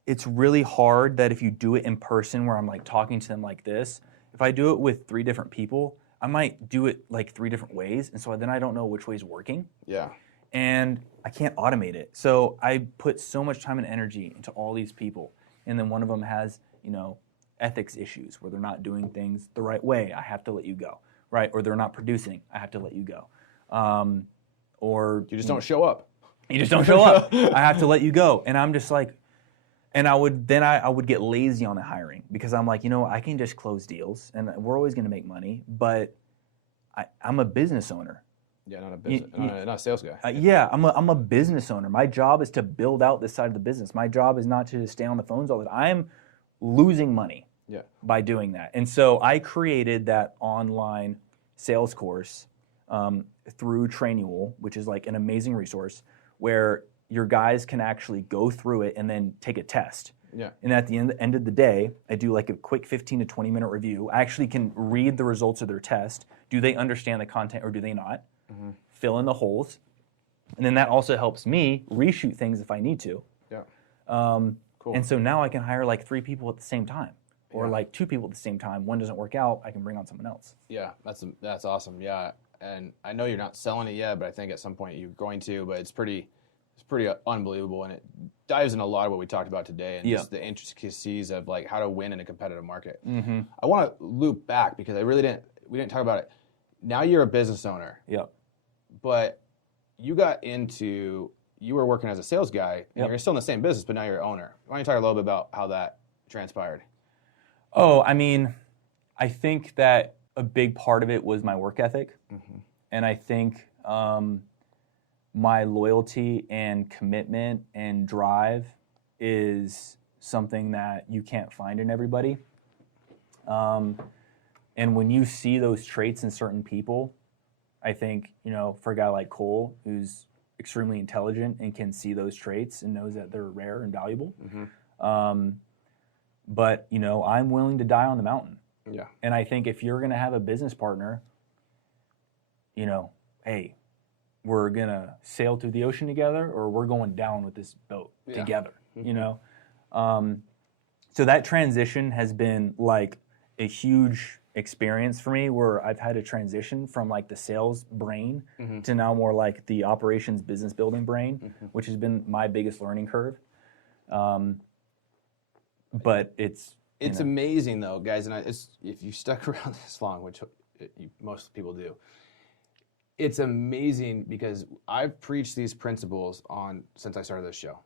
it's really hard that if you do it in person, where I'm like talking to them like this. If I do it with 3 different people, I might do it like 3 different ways, and so then I don't know which way's working. Yeah. And I can't automate it. So I put so much time and energy into all these people, and then one of them has, ethics issues where they're not doing things the right way. I have to let you go, right? Or they're not producing. I have to let you go. Or You just don't show up. You just don't show up. I have to let you go. And I'm just like, and I would get lazy on the hiring because I'm like, I can just close deals and we're always going to make money, but I'm a business owner. Yeah, not a business, not a sales guy. I'm a business owner. My job is to build out this side of the business. My job is not to just stay on the phones all the time. I'm losing money by doing that. And so I created that online sales course through Trainual, which is like an amazing resource where your guys can actually go through it and then take a test. Yeah. And at the end of the day, I do like a quick 15 to 20 minute review. I actually can read the results of their test. Do they understand the content or do they not? Fill in the holes. And then that also helps me reshoot things if I need to. Yeah. Cool. And so now I can hire like 3 people at the same time or like 2 people at the same time. One doesn't work out, I can bring on someone else. Yeah, that's awesome. Yeah. And I know you're not selling it yet, but I think at some point you're going to, but it's pretty unbelievable, and it dives in a lot of what we talked about today, and just the intricacies of like how to win in a competitive market. I want to loop back because we didn't talk about it. Now you're a business owner. Yep. But you were working as a sales guy, and you're still in the same business, but now you're an owner. Why don't you talk a little bit about how that transpired? Oh, I mean, I think that a big part of it was my work ethic, and I think my loyalty and commitment and drive is something that you can't find in everybody. And when you see those traits in certain people, I think, for a guy like Cole, who's extremely intelligent and can see those traits and knows that they're rare and valuable. But, I'm willing to die on the mountain. Yeah. And I think if you're going to have a business partner, hey, we're going to sail through the ocean together or we're going down with this boat together, So that transition has been like a huge experience for me where I've had to transition from like the sales brain to now more like the operations business building brain, which has been my biggest learning curve. But it's amazing though, guys, and if you stuck around this long, which most people do, it's amazing because I've preached these principles since I started this show.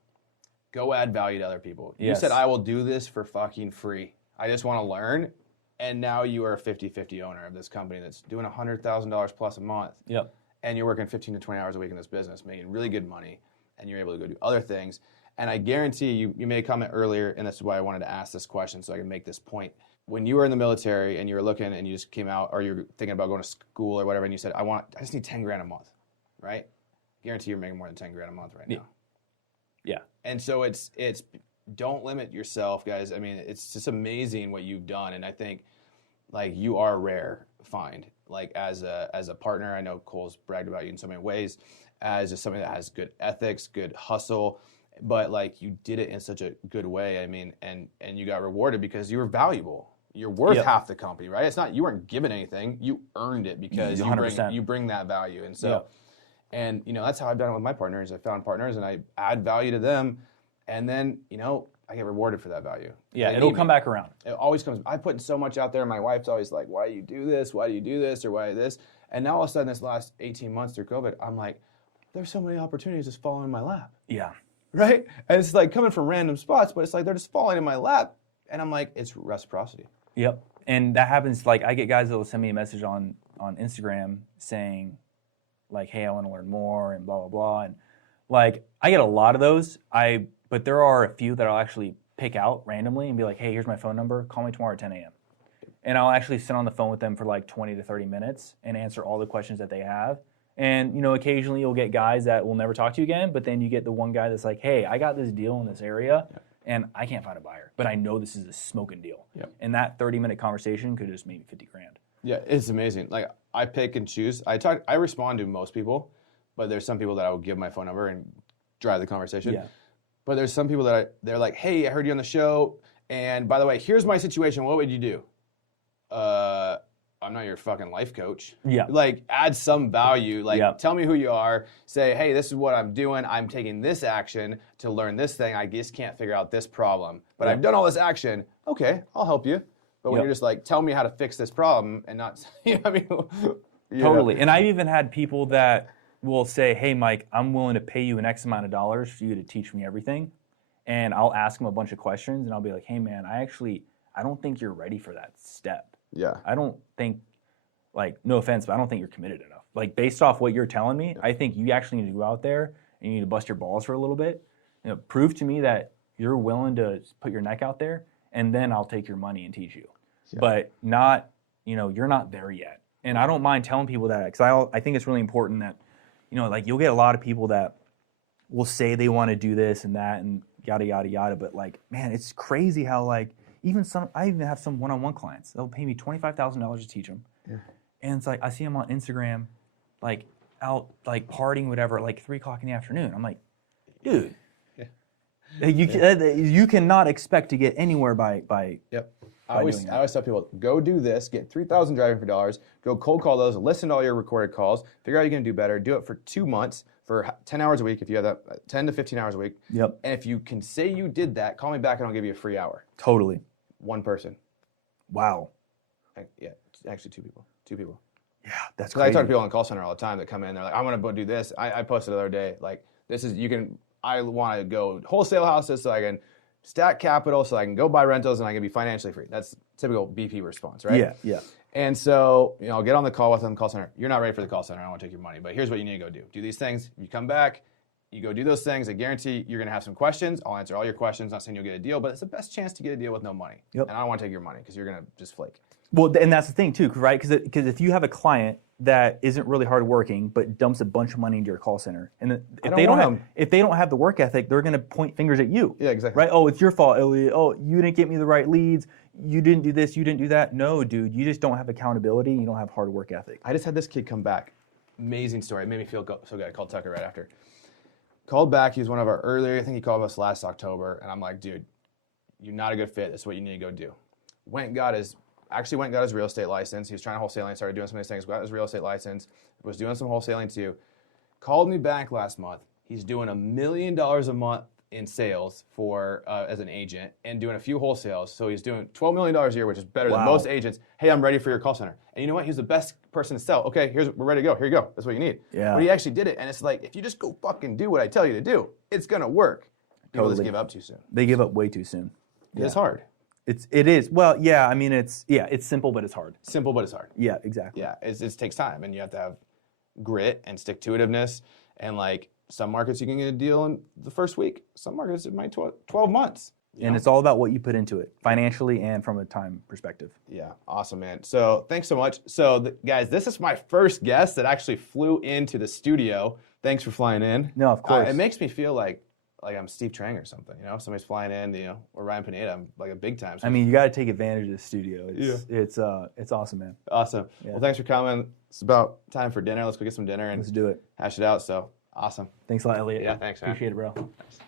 Go add value to other people. Yes. You said, I will do this for fucking free. I just want to learn. And now you are a 50-50 owner of this company that's doing $100,000 plus a month. Yep. And you're working 15 to 20 hours a week in this business, making really good money, and you're able to go do other things. And I guarantee you made a comment earlier, and that's why I wanted to ask this question so I can make this point. When you were in the military and you were looking and you just came out, or you're thinking about going to school or whatever, and you said, I just need 10 grand a month, right? Guarantee you're making more than 10 grand a month right now. Yeah. And so it's don't limit yourself, guys. I mean, it's just amazing what you've done, and I think like you are a rare find. Like as a partner, I know Cole's bragged about you in so many ways, as just somebody that has good ethics, good hustle, but like you did it in such a good way. I mean, and you got rewarded because you were valuable. You're worth half the company, right? It's not you weren't given anything, you earned it because you bring that value, and so. And, that's how I've done it with my partners. I found partners and I add value to them. And then, I get rewarded for that value. Yeah, it'll come back around. It always comes. I put so much out there. And my wife's always like, why do you do this? Why do you do this? Or why this? And now all of a sudden, this last 18 months through COVID, I'm like, there's so many opportunities just falling in my lap. Yeah. Right? And it's like coming from random spots, but it's like they're just falling in my lap. And I'm like, it's reciprocity. Yep. And that happens, like I get guys that will send me a message on Instagram saying, like, hey, I want to learn more and blah, blah, blah. And like, I get a lot of those. But there are a few that I'll actually pick out randomly and be like, hey, here's my phone number. Call me tomorrow at 10 a.m. And I'll actually sit on the phone with them for like 20 to 30 minutes and answer all the questions that they have. And, occasionally you'll get guys that will never talk to you again, but then you get the one guy that's like, hey, I got this deal in this area and I can't find a buyer, but I know this is a smoking deal. Yep. And that 30-minute conversation could just make me 50 grand. Yeah, it's amazing. Like I pick and choose. I respond to most people, but there's some people that I will give my phone number and drive the conversation. Yeah. But there's some people that they're like, hey, I heard you on the show, and by the way, here's my situation. What would you do? I'm not your fucking life coach. Yeah. Like add some value. Like tell me who you are. Say, hey, this is what I'm doing. I'm taking this action to learn this thing. I just can't figure out this problem, but I've done all this action. Okay, I'll help you. But when you're just like, tell me how to fix this problem and not, Totally. And I've even had people that will say, hey, Mike, I'm willing to pay you an X amount of dollars for you to teach me everything. And I'll ask them a bunch of questions and I'll be like, hey, man, I don't think you're ready for that step. Yeah. I don't think, like, no offense, but I don't think you're committed enough. Like, based off what you're telling me, I think you actually need to go out there and you need to bust your balls for a little bit. Prove to me that you're willing to put your neck out there, and then I'll take your money and teach you. Yeah. But not, you're not there yet. And I don't mind telling people that because I think it's really important that, like you'll get a lot of people that will say they want to do this and that and yada, yada, yada. But like, man, it's crazy how like I even have some one-on-one clients. They'll pay me $25,000 to teach them. Yeah. And it's like, I see them on Instagram, like out like partying, whatever, at like 3 o'clock in the afternoon. I'm like, dude, you cannot expect to get anywhere by Yep. I always tell people, go do this, get 3,000 driving for dollars, go cold call those, listen to all your recorded calls, figure out how you're going to do better, do it for 2 months, for 10 hours a week, if you have that, 10 to 15 hours a week. Yep. And if you can say you did that, call me back and I'll give you a free hour. Totally. One person. Wow. Yeah, actually 2 people. 2 people. Yeah, that's crazy. I talk to people in the call center all the time that come in, they're like, I want to do this. I posted the other day, like, I want to go wholesale houses so I can stack capital so I can go buy rentals and I can be financially free. That's typical BP response, right? Yeah, yeah. And so, I'll get on the call with them, call center. You're not ready for the call center. I don't want to take your money, but here's what you need to go do. Do these things. You come back, you go do those things. I guarantee you're going to have some questions. I'll answer all your questions. Not saying you'll get a deal, but it's the best chance to get a deal with no money. Yep. And I don't want to take your money because you're going to just flake. Well, and that's the thing too, right? Because if you have a client that isn't really hardworking but dumps a bunch of money into your call center, and if they don't have the work ethic, they're going to point fingers at you. Yeah, exactly. Right? Oh, it's your fault, Elliot. Oh, you didn't get me the right leads. You didn't do this. You didn't do that. No, dude, you just don't have accountability. You don't have hard work ethic. I just had this kid come back. Amazing story. It made me feel so good. I called Tucker right after. Called back. He was one of our earlier. I think he called us last October, and I'm like, dude, you're not a good fit. This is what you need to go do. Went and got his real estate license. He was trying to wholesaling, started doing some of these things, got his real estate license, was doing some wholesaling too. Called me back last month. He's doing $1 million a month in sales for as an agent and doing a few wholesales. So he's doing $12 million a year, which is better than most agents. Hey, I'm ready for your call center. And you know what? He's the best person to sell. Okay, we're ready to go. Here you go. That's what you need. Yeah. But he actually did it. And it's like, if you just go fucking do what I tell you to do, it's going to work. People just give up too soon. They give up way too soon. It's hard. It is. Well, yeah, I mean, it's simple, but it's hard. Simple, but it's hard. Yeah, exactly. Yeah, it takes time, and you have to have grit and stick-to-itiveness. And like some markets, you can get a deal in the first week. Some markets, it might 12 months. And it's all about what you put into it, financially and from a time perspective. Yeah, awesome, man. So thanks so much. So guys, this is my first guest that actually flew into the studio. Thanks for flying in. No, of course. It makes me feel like I'm Steve Trang or something, somebody's flying in, or Ryan Pineda. I'm like a big time. So I mean, you got to take advantage of the studio. It's awesome, man. Awesome. Yeah. Well, thanks for coming. It's about time for dinner. Let's go get some dinner and let's do it. Hash it out. So awesome. Thanks a lot, Elliot. Yeah, thanks, man. Appreciate it, bro. Thanks.